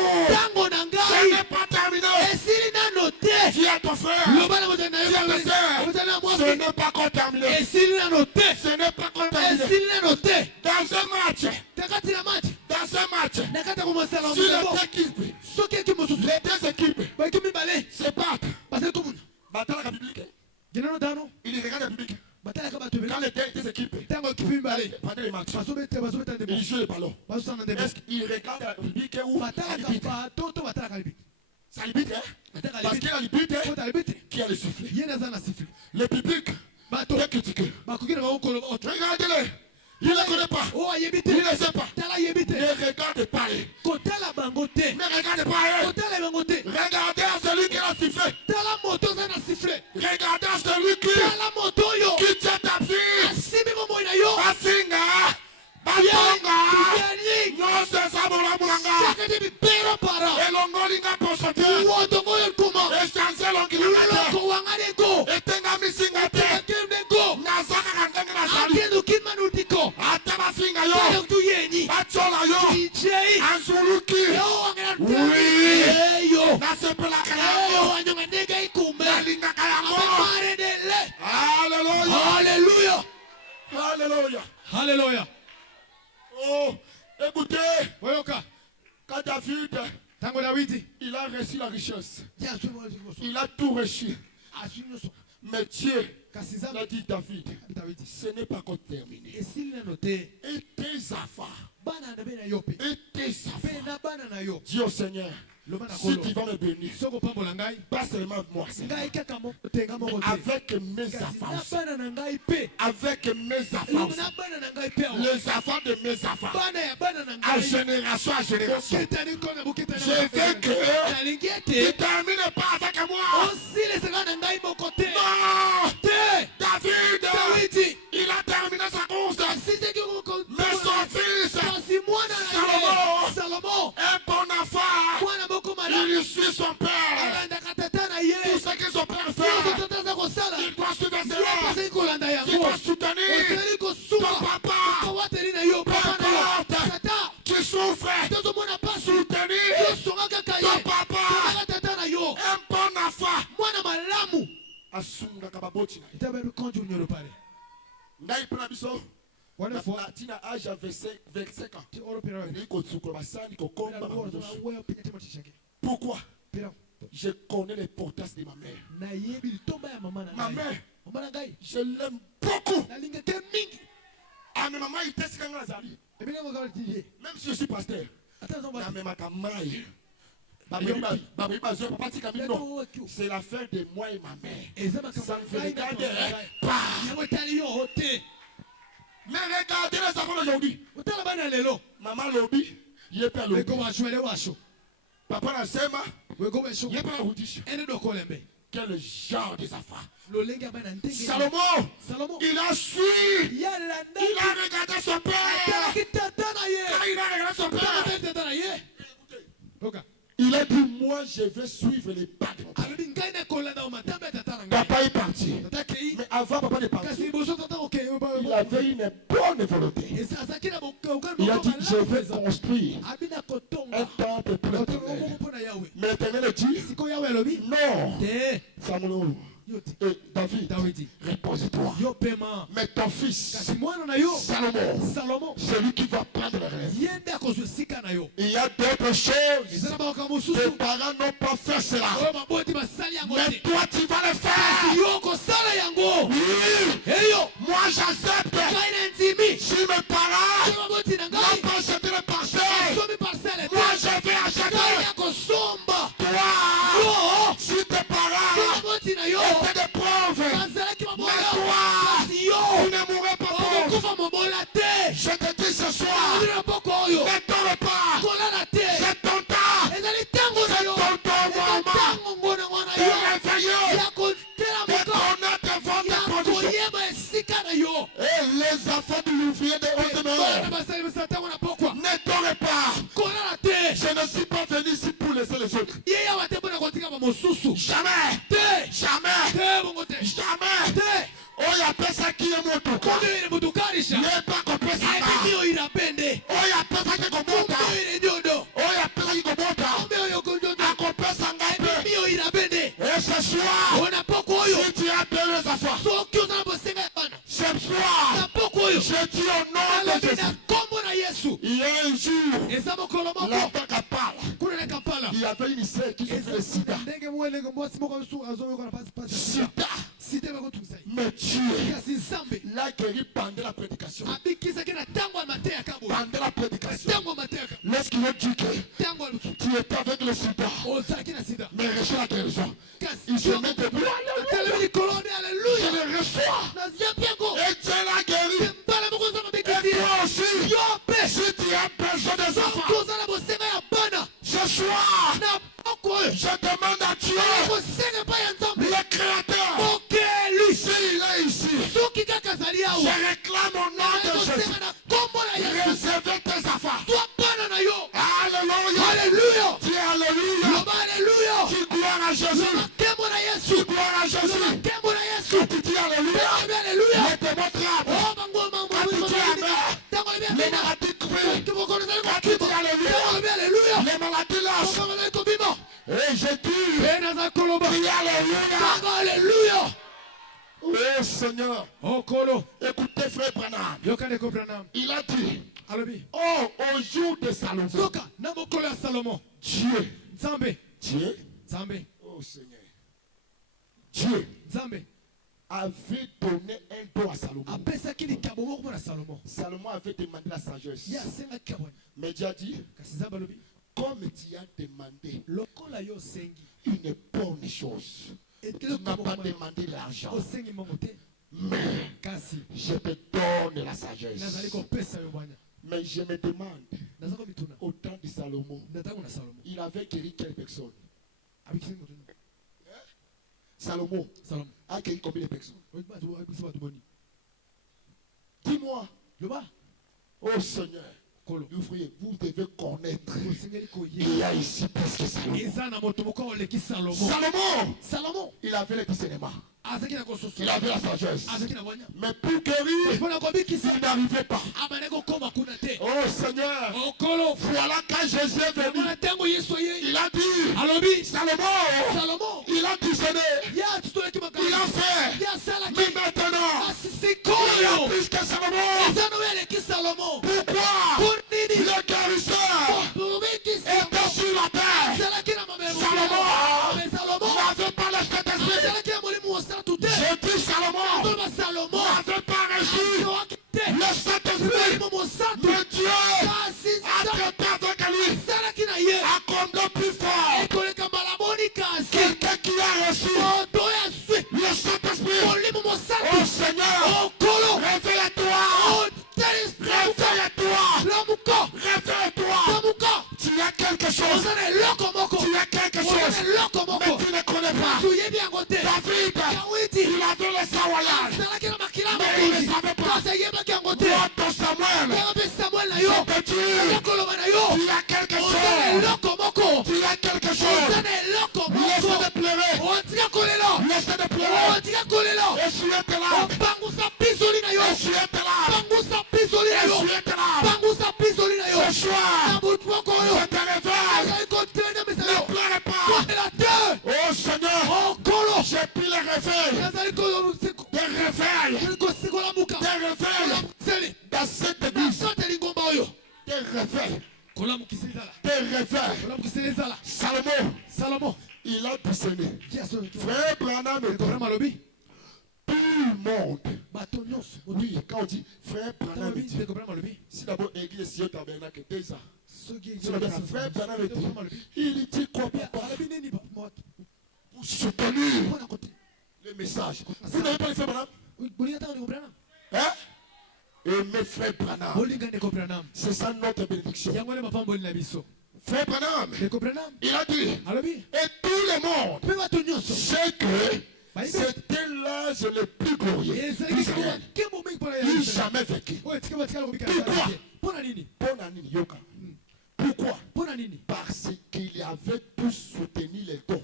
Je n'ai pas terminé. Dis à ton frère, dis à ta soeur, n'est pas encore terminé. Ce n'est pas encore terminé. Dans un match, sur les deux équipes se battent. Bataille la biblique. Il regarde la biblique. Quand les deux équipes pendant les matchs, ils jouent le ballon. Est-ce qu'il regarde la biblique ou l'arbitre? C'est l'arbitre, hein? Parce qu'il y a l'arbitre qui a le sifflet. Le public est critiqué. Regardez-le. Il ne le connaît pas. Il ne le sait pas. Ne regarde pas. Ne regarde pas. Regardez à celui qui a sifflé. Regardez à celui qui tient ta fille. Asinga. Batonga. Non, c'est ça, mon amouranga. Et l'ongolinga pour sortir. Et chancel l'ongilanga. Et tenga misingate. Nazaka kandenge na sali. Atama finga yo. Bachola yo. Anzuluki. Oui. Nasepela kayango. Nalinga kayango. Alléluia. Alléluia. Alléluia. Alléluia. Oh, écoutez. Quand David, il a reçu la richesse. Il a tout reçu. Mais Dieu a dit David, ce n'est pas encore terminé. Et tes affaires. Et tes affaires. Dis au Seigneur, si tu vas me bénir, pas seulement moi, Seigneur, mais avec mes affaires, avec mes affaires, les affaires de mes affaires, à génération à génération. Je veux que tu ne termines pas avec moi. Non, David, il a terminé sa course, mais son fils, Salomon, un bon affaire, il suit son père. Tout ce que son père fait, il doit suivre cela. Il doit soutenir ton papa. Peu importe qui souffre, soutenir ton papa. Un bon affaire. Asunga kababoti na. Ngai pena biso. Tina âge à 25 ans. Pourquoi? Je connais l'importance de ma mère. Ma mère, je l'aime beaucoup. Ah, mais maman, il était ce qu'on a zali. Même si je suis pasteur. C'est l'affaire de moi et ma mère. Ça ne me regarde pas. Mais regardez les enfants d'aujourd'hui. Maman lobby, il est pas lobby. Papa la sema, il est pas lobby. Quel genre des affaires? Salomon, il a su. Il a regardé son père. Quand il a regardé son père, il a dit, moi je vais suivre les pas de mon père. Papa est parti. Mais avant papa de partir, il avait une bonne volonté. Il a dit, je vais construire un temple pour l'Éternel. Mais l'Éternel dit, non, Samuel. Et David, repose-toi. Mais ton fils, Salomon, c'est lui qui va prendre le rêve. Il y a d'autres choses. Tes parents n'ont pas fait cela. Mais toi, tu vas le faire. Oui. Moi, j'accepte. Si mes parents n'ont pas acheté le parcelle, moi, je vais acheter. Toi, si tes parents étaient des pauvres, mais toi, tu ne mourrais pas pauvre. Je te dis ce soir, ne t'en pas. C'est ton temps. C'est ton moment. De réveiller. De connaître votre condition. Et les enfants de l'ouvrier de 11 heures, ne t'en pas. Je ne suis pas venu ici pour laisser les autres. Jamais. Jamais. Jamais. Oh, il y a personne qui est mort. Il n'y a pas compris ça. Oh, il y a personne qui est mort. Oh, il y a personne qui est mort. Et ce soir, si tu as deux les affaires, l'a guéri pendant la prédication. Pendant la prédication. Lorsqu'il a dit que tu étais avec le sida, mais reçois la guérison. Il se met debout. Je le reçois. Et Dieu l'a guéri. Et toi aussi, si tu as besoin des enfants, ce soir, je demande à Dieu, le Créateur, s'il est ici, je réclame au nom de Jésus, réservez tes enfants. Alléluia. Alléluia. Dis alléluia. Alléluia. Dis gloire à Jésus. Dis gloire à Jésus. Quand tu dis alléluia, les démons tremblent. Quand tu dis amen, les maladies crient. Quand tu dis alléluia, les maladies lâchent. Et j'ai dit, dis alléluia. Oh Seigneur. Écoutez frère Branham. Il a dit, oh, au jour de Salomon, Dieu, oh Seigneur, Dieu avait donné un don à Salomon. Salomon avait demandé la sagesse. Mais Dieu a dit, comme tu as demandé une bonne chose, tu n'as pas demandé l'argent, mais je te donne la sagesse. Mais je me demande, au temps de Salomon, il avait guéri quelle personne? Salomon a guéri combien de personnes? Dis-moi. Oh Seigneur, vous devez connaître. Il y a ici presque Salomon. Salomon, il avait le discernement. Il avait la sagesse. Mais pour guérir, il n'arrivait pas. Oh Seigneur, voilà quand Jésus est venu. Il a dit, Salomon, il a discerné. Il a fait. Mais maintenant, il y a plus que Salomon. Pourquoi le guérisseur était sur la terre? Salomon n'avait pas le Saint-Esprit. J'ai dit Salomon n'avait pas reçu le Saint-Esprit. Mais Dieu a traité avec lui. Accordons plus fort. Quelqu'un qui a reçu le Saint-Esprit. Oh Seigneur, réveille-toi. Tu as quelque chose. Mais tu ne connais pas. David, il avait le savoir. Mais il ne savait pas. Toi, Samuel, je te dis, tu as quelque chose. Laissez de pleurer. Laissez de pleurer. Essuie-toi là. Essuie-toi là. Ce soir, je te réveille. Ne pleure pas. Oh Seigneur, j'ai pris le réveil. Des réveils. Dans cette église. Des réveils. Salomon, il a discerné. Frère Branham est tout le monde. Oui, quand on dit frère Branham est dit, si d'abord l'église est tabernacle, déjà. Frère Branham est dit, il dit quoi papa? Pour soutenir le message. Vous n'avez pas le frère Branham? Hein? Et mes frères Branham, c'est ça notre bénédiction. Frère Branham, il a dit, et tout le monde sait que c'était l'âge le plus glorieux d'Israël. Il n'a jamais vécu. Pourquoi? Parce qu'il avait pu soutenir les dons.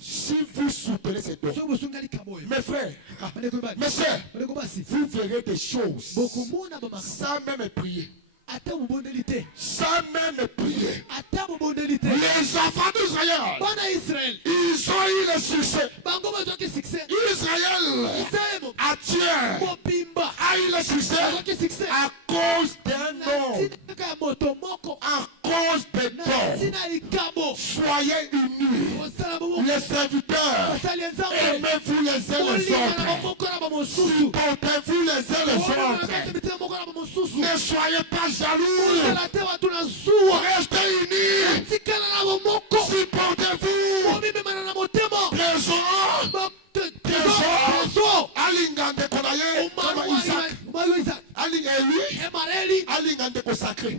Si vous soutenez ces dons, mes frères, mes soeurs, vous verrez des choses sans même prier. Sans même prier. Les enfants d'Israël, ils ont eu le succès. Israël, à Dieu, a eu le succès à cause d'un nom, à cause des dons. Soyez unis. Les serviteurs Aimez-vous les uns les autres. Supportez-vous les uns les autres. Ne soyez pas jaloux. Restez unis. Supportez-vous. Trésor. Alingande konaye. Comme Isaac. Alingande Alingande ko sacré.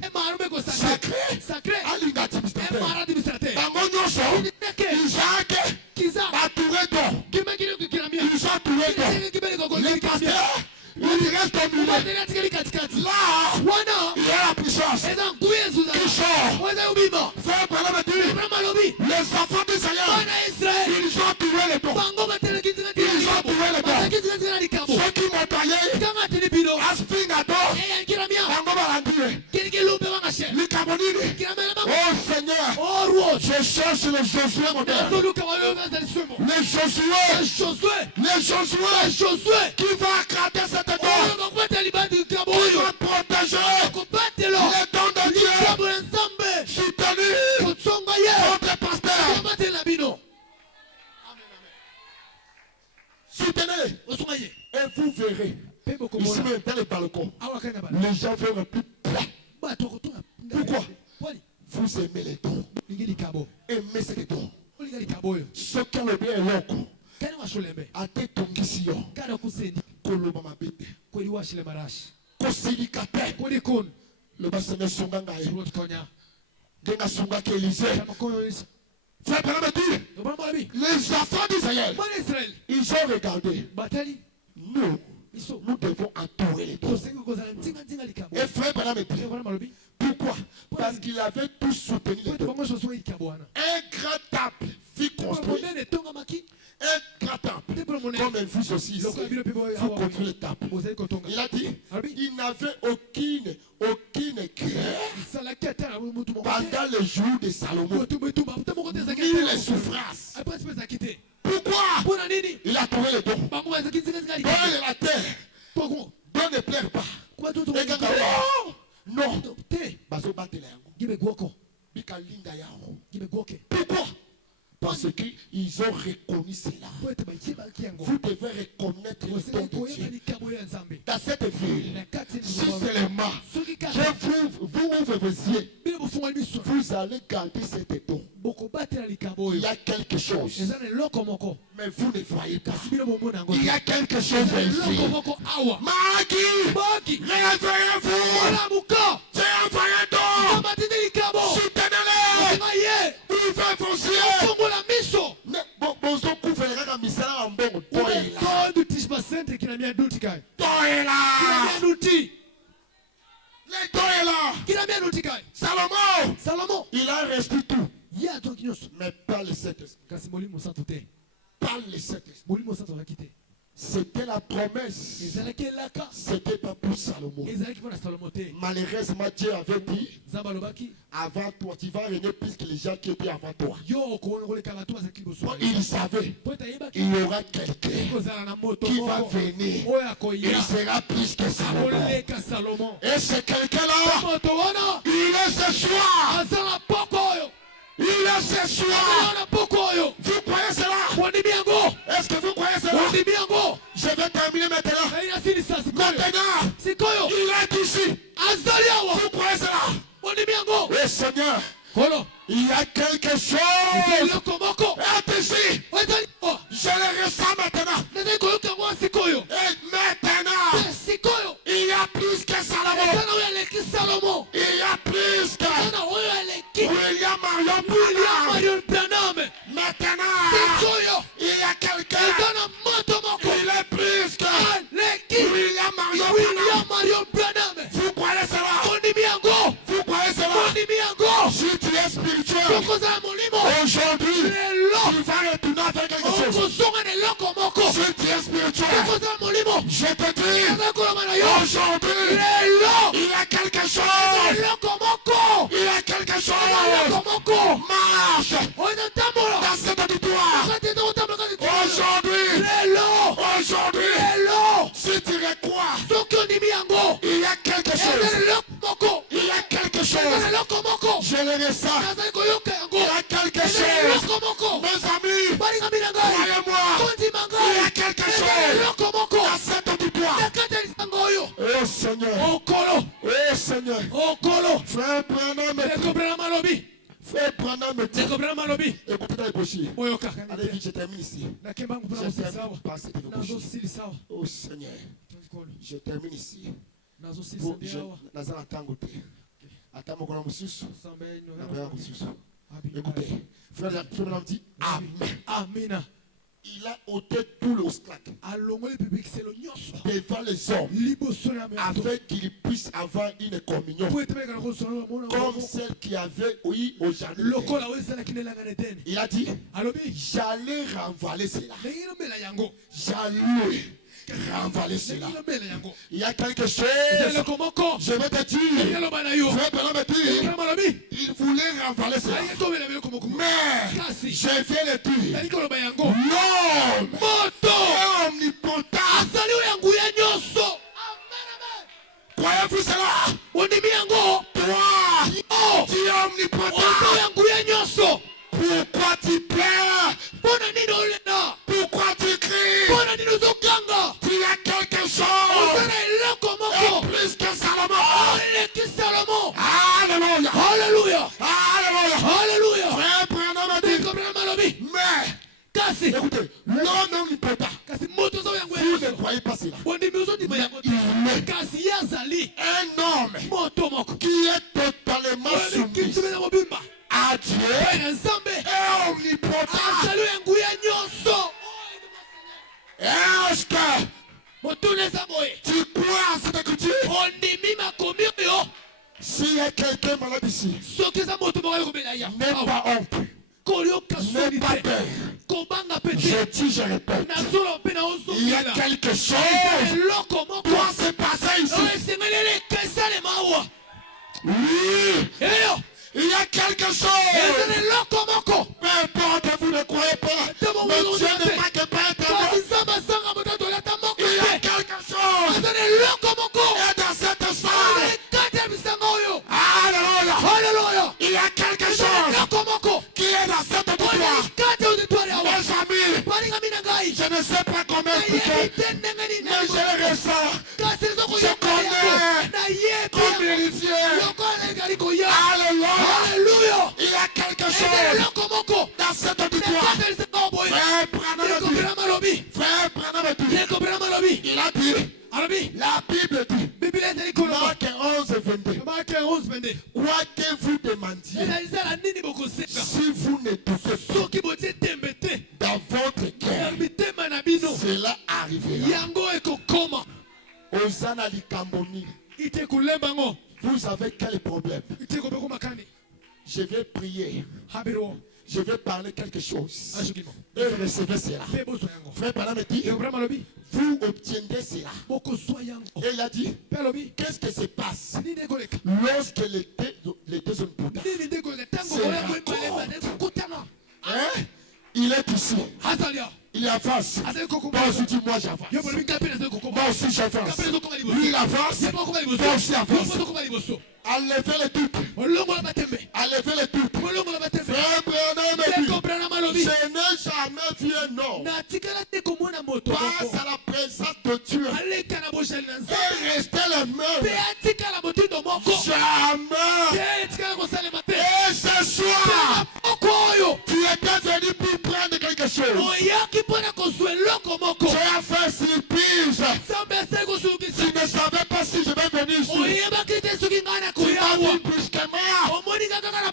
Sacré. Alingande administrateur. Bangonyoso. Isaac. Baturé d'or. Ils sont tourés d'or. Les pasteurs. Il reste au milieu. Là, il y a la puissance qui sort. Frère Branham dit, les enfants d'Israël, ils ont trouvé les dons. Ils ont trouvé les dons. Ceux qui m'ont taillé, Aspinado, oh Seigneur, je cherche les Josué modernes. Les Josué qui vont accrater cette qui va protéger les dons de Dieu. Soutenir votre pasteur. Soutenez. Et vous verrez. Ici même dans le balcon. Les gens vont remplir plein. Pourquoi? Vous aimez les dons. Aimez ces dons. Ce qui a le bien est l'oncle. Ate tongisiyo koloba mabete kosilikate le basene sunga ngaye denga sunga ke Élisée. Frère Branham dit, les enfants d'Israël, ils ont regardé. Nous devons entourer les dons. Et frère Branham dit, pourquoi? Parce qu'il avait tous soutenu les dons. Un grand temple fut construit. Un grand temple, comme un fils aussi ici, vous construisez le temple. Il a dit, il n'avait aucune guerre pendant les jours de Salomon, ni les souffrances. Pourquoi? Il a trouvé le don. Don de la terre. Don ne plaire pas. Et quand non, pourquoi? Parce qu'ils ont reconnu cela. Vous devez reconnaître le don de Dieu. Dans cette ville, si seulement vous ouvrez vos yeux, vous allez garder cet don. Il y a quelque chose, mais vous ne voyez pas. Il y a quelque chose ici. Maggie, réveillez-vous. C'est un vrai don. Soutenez-les. Ouvrez vos yeux. Salomon, il a reçu tout, mais pas le Saint-Esprit. Pas le Saint-Esprit. C'était la promesse. C'était pas pour Salomon. Malheureusement, Dieu avait dit, avant toi, tu vas régner plus que les gens qui étaient avant toi. Il savait qu'il y aura quelqu'un qui va venir. Il sera plus que Salomon. Et ce quelqu'un-là, il est ce soir. Il est ce soir. Vous croyez cela? Est-ce que vous croyez cela? Je vais terminer maintenant. Maintenant, il est ici. Vous croyez cela? Et Seigneur, il y a quelque chose. Et ici, je le ressens maintenant. Et maintenant, il y a plus que Salomon. Il y a plus que William Marion Branham. Maintenant, il y a quelqu'un. Il est plus que William Marion Branham. Vous croyez cela? Vous croyez cela? Si tu es spirituel, aujourd'hui, tu vas retourner avec quelque chose. Si tu es spirituel, je te dis, aujourd'hui, il y a quelque chose. Il y a quelque chose. Marche dans cette victoire. Aujourd'hui, si tu crois, il y a quelque chose. Il y a quelque chose. Je le ressens. Il y a quelque chose. Mes amis, croyez-moi, Oh Seigneur, je termine ici. Écoutez, frère dit Amen. Il a ôté tout l'obstacle devant les hommes afin qu'ils puissent avoir une communion comme celle qui avait eu au jardin. Il a dit j'allais renvoyer cela. J'allais renvoyer cela. Il y a quelque chose. Je vais te dire. Il voulait renvoyer cela. Mais je vais le dire. L'homme est omnipotent. Croyez-vous cela? Toi, tu es omnipotent. Pourquoi tu pleures? Pourquoi tu cries? Tu as quelque chose et plus que Salomon. Alléluia. Alléluia. Alléluia. Alléluia. Mais écoutez, l'homme est omnipotent. Vous ne croyez pas cela. Un homme qui est totalement soumis à Dieu est omnipotent. Est-ce que tu crois à cette écriture? S'il y a quelqu'un malade ici, n'aie pas honte, n'aie pas peur. Je dis, je répète, il y a quelque chose doit se passer ici. Oui, il y a quelque chose. Peu importe, vous ne croyez pas, mais Dieu ne manque pas un témoin. Il y a quelque chose. Et dans cette salle, alléluia, il y a quelque chose qui est dans cette auditoire. Mes amis, je ne sais pas comment expliquer, mais je le ressens. Je connais comme l'Élysée. Alléluia. Il y a quelque chose dans cette auditoire. Frère Branham dit, il a dit, la Bible dit, Marc 11:22, quoi que vous demandiez, si vous ne doutez pas dans votre cœur, cela arrivera. Osana likamboni. Vous avez quel problème? Je vais prier. Je vais parler quelque chose. Et recevez cela. Frère Branham dit, vous obtiendrez cela. Et il a dit, qu'est-ce qui se passe lorsque les deux hommes hein? Il est ici. Il avance. Moi aussi, dis moi j'avance. Moi aussi j'avance. Lui il avance. Moi aussi avance. Enlevez le doute. Enlevez le doute. Frère Branham dit, je n'ai jamais vu un homme passe à la présence de Dieu et rester le même. Jamais. Et ce soir, tu étais venu pour prendre quelque chose. Tu as fait surprise. Tu ne savais pas si je vais venir ici. Tu m'as vu brusquement.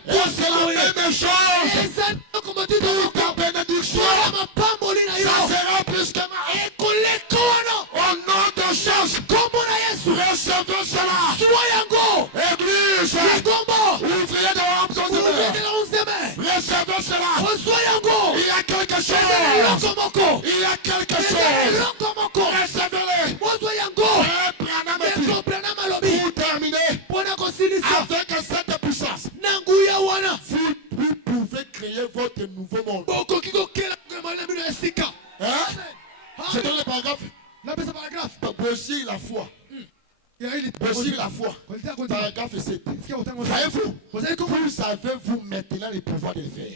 Et c'est la même chose. Pour ta bénédiction, ça sera brusquement. Au nom de Jésus, recevez cela. Église, ouvrier de l'homme, recevez cela. Il y a quelque chose. Il y a quelque chose. Recevez-le. Pour terminer, avec cette puissance, vous pouvez créer votre nouveau monde. Hein? Je donne le paragraphe. Bosser la foi. Bosser la foi. Paragraphe 7. Voyez-vous, vous avez vous maintenant le pouvoir de le faire.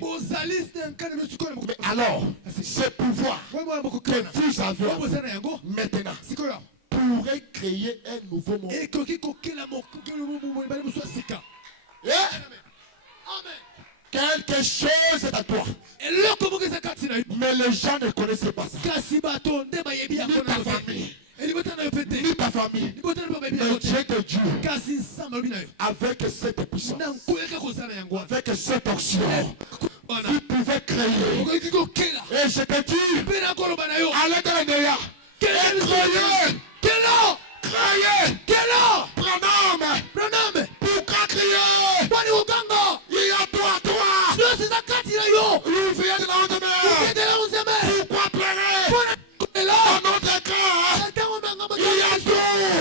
Mais alors, ce pouvoir que vous avez maintenant pourrait créer un nouveau monde. Quelque chose est à toi. Mais les gens ne connaissaient pas ça. Ni ta famille. Ni ta famille. Mais Dieu de Dieu. Avec cette puissance. Avec cette onction. Vous pouvez créer. Et je te dis. Allez dans les néants. Croyez. Criez! Pronome! Pourquoi crier? Il y a toi! Vous vient de la 11e. Pourquoi pleurer? Dans notre cœur, il y a tout!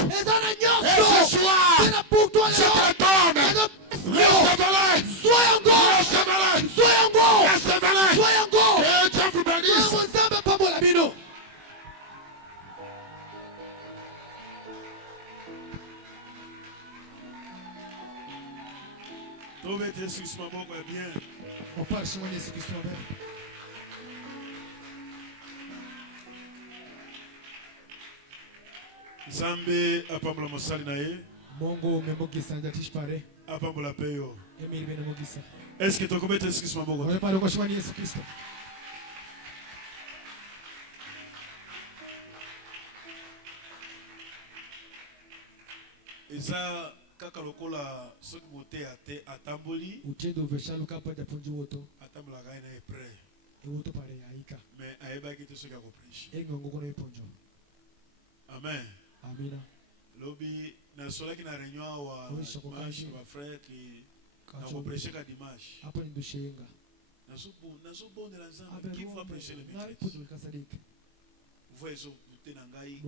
Et ce soir, je te donne! Recevez-le! Et Dieu vous bénisse! On parle sur moi Yesu Kristo bien. Zambe apambola mosali na ye. Mungu umemugisa njatishi pale. Apambola peyo. Emili benamugisa. Est-ce que tu connais Yesu Kristo maboko? On parle kwa shimani Yesu Kristo. Eza kaka lokola soki mote ate atamboli. Utendo veshalu kapa japonji woto. Atambola kai na epre. Ewoto pale yaika. Mais ayeba ki te soki akopreshi. Engongo kono iponjo. Amen. Amina. Lobi na solaki na réunion wa dimanche wa frère qui na kopreshi ka dimanche. Hapo ni dushenga. Nazo bondela nzambe qui va prêcher le mercredi. Vous voyez zo bute na ngai.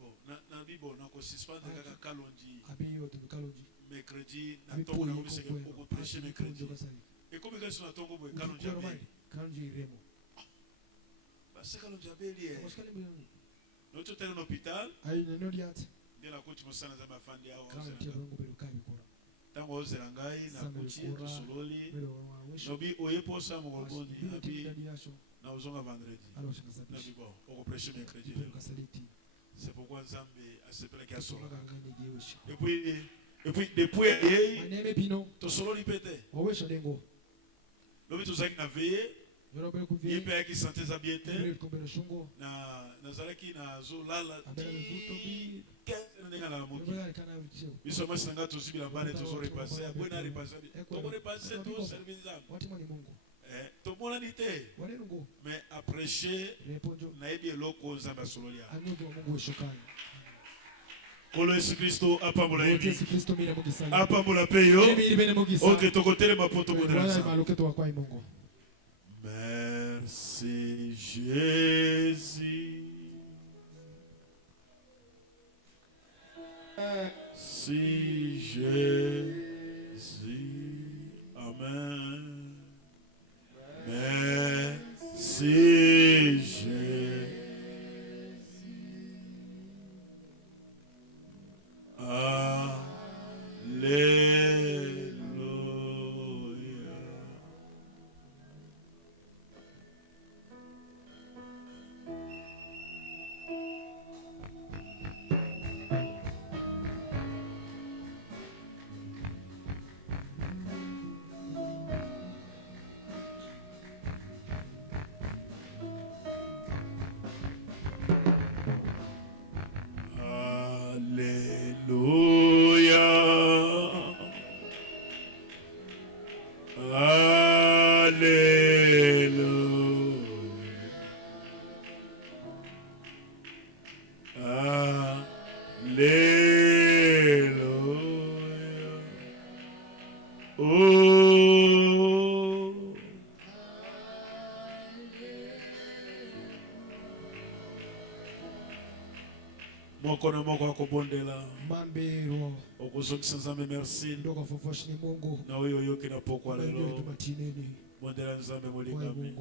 Bon, na bibo na ko suspendre kaka kalonji. Abiyo to kalonji. Mercredi na tongo na ko seke ko prêcher mercredi. Et comme que sur na tongo boy kalonji abeli. Kalonji remo. Ba se kalonji abeli e. Notre tel l'hôpital. Ayi neno liat. Ndio la kuti musana za bafandi hao. Kama tia bongo belukai bikora. Tango ozela ngai na kuti to sololi. Nobi oyeposa mo bondi abi. Na uzonga vendredi. Na bibo oko prêcher mercredi. C'est pourquoi Nzambe a sepelé qui a son. Et puis depuis to sololi pete. Owesha dengo. Lobi to zaki na veiller. Il peut qui santé za bien te. Na zalaki na zo lala. 15 ndenge na moto. Biso masanga to zibila mbale to zo repasser. Abona repasser. To repasser to servir Nzambe. To mona nite. Mais à prêcher na ebi eloko Nzambe sololia. Kolo Yesu Kristo apambola ebi. Apambola peyo. OK to kotele mapoto modela. Merci Jésus. Merci Jésus. Amen. Merci Jésus. Alléluia. Moko na moko akobondela. Mambero. Okozokisa Nzambe merci. Ndoka fofoshini Mungu. Na oyo yoki na pokwa lelo. Bondela Nzambe molingami.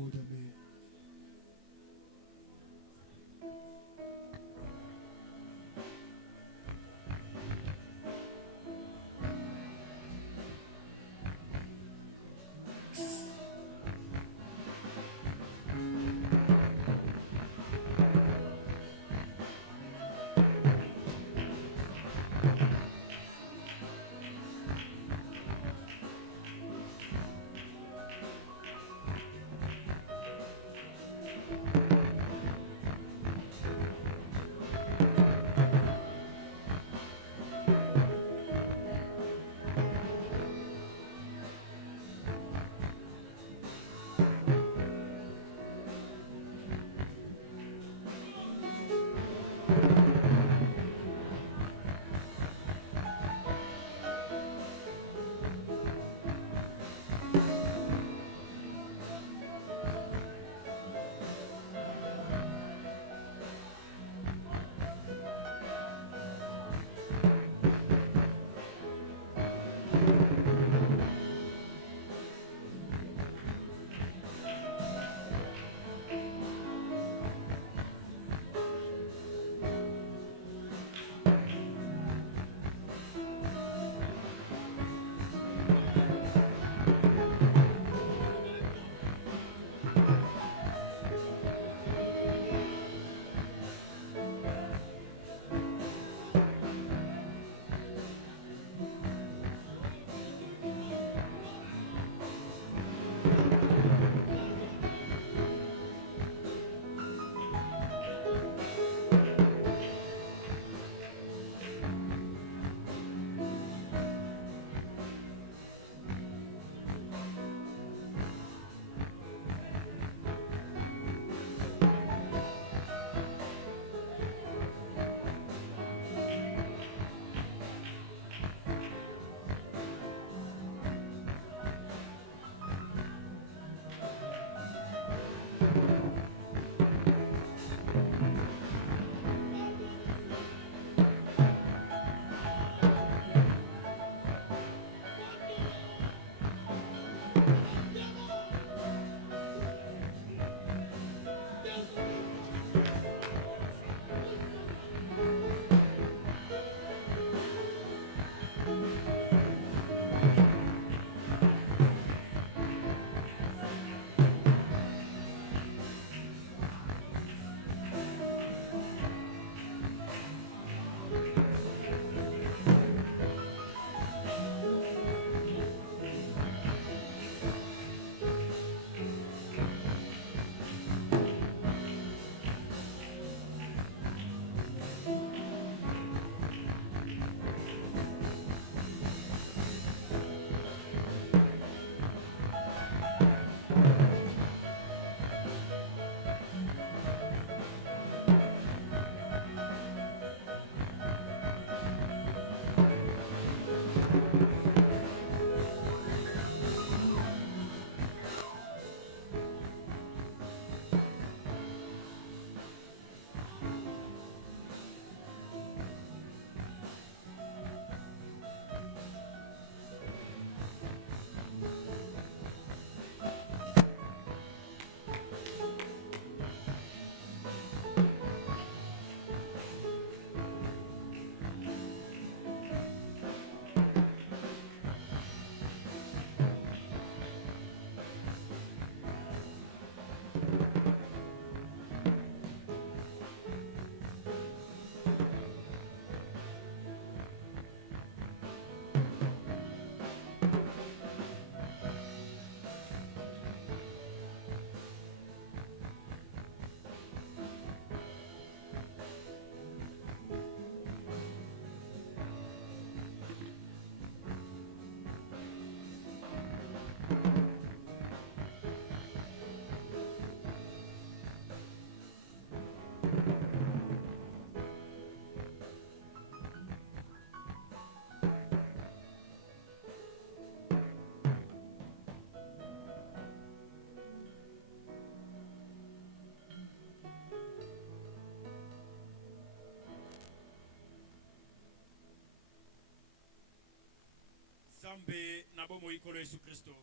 Nzambe na bomo ikolo Yesu Kristo.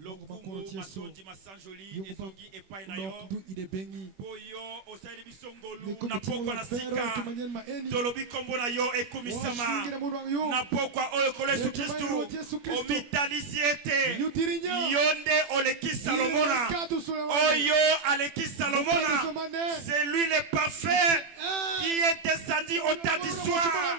Lokungu matondi masanjoli ezongi epai na yo. Boyo osali bisongolu na pokwa na sika. Tolobi kombo na yo ekumisama. Na pokwa oyo kolo Yesu Kristo. Omitalisi ete. Yonde oleki Salomona. Oyo aleki Salomona. C'est lui le parfait qui est descendu au tas du soir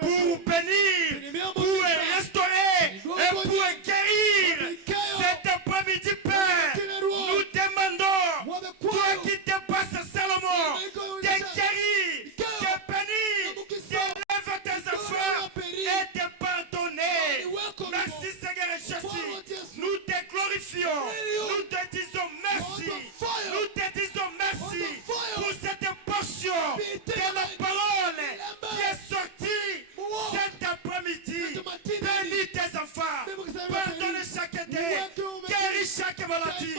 pour bénir, pour restaurer et pour guérir. Cet après-midi, Père, nous demandons, toi qui te passes Salomon, de guérir, de bénir, d'élèver tes enfants et de pardonner. Merci Seigneur Jésus. Nous te glorifions, nous te disons merci, nous te disons merci pour cette portion de la parole qui est sortie cet après-midi. Bénis tes enfants, pardonne chaque idée, guéris chaque maladie,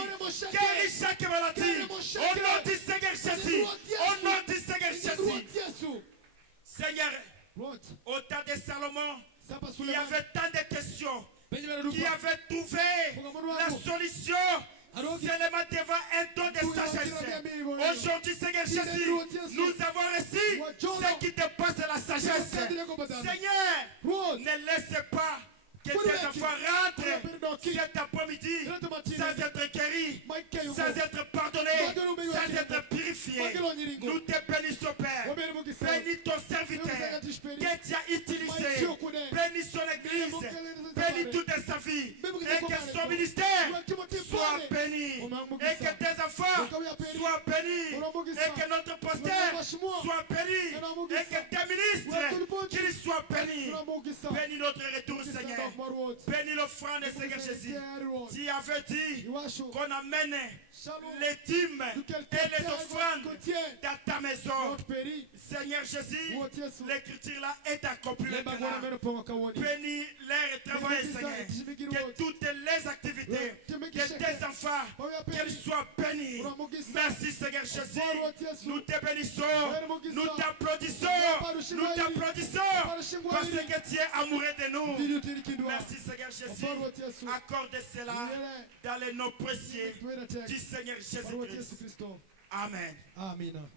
guéris chaque maladie. Au nom du Seigneur Jésus, au nom du Seigneur Jésus. Seigneur, au temps de Salomon, il y avait tant de questions qui avaient trouvé la solution seulement devant un don de sagesse. Aujourd'hui, Seigneur Jésus, nous avons reçu ce qui dépasse la sagesse. Seigneur, ne laisse pas que tes enfants rentrent cet après-midi sans être guéris, sans être pardonnés, sans être purifiés. Nous te bénissons, Père. Bénis ton serviteur que tu as utilisé. Bénis son église. Bénis toute sa vie. Et que son ministère soit béni. Et que tes enfants soient bénis. Et que notre pasteur soit béni. Et que tes ministres qu'ils soient bénis. Bénis notre retour, Seigneur. Bénis l'offrande, Seigneur Jésus. Tu avais dit qu'on amène les dîmes et les offrandes dans ta maison. Seigneur Jésus, l'écriture là est accomplie maintenant. Bénis leur travail, Seigneur. Que toutes les activités de tes enfants, qu'elles soient bénies. Merci, Seigneur Jésus. Nous te bénissons. Nous t'applaudissons. Nous t'applaudissons parce que tu es amoureux de nous. Merci, Seigneur Jésus. Accorde cela dans les noms précieux du Seigneur Jésus-Christ. Amen. Amen.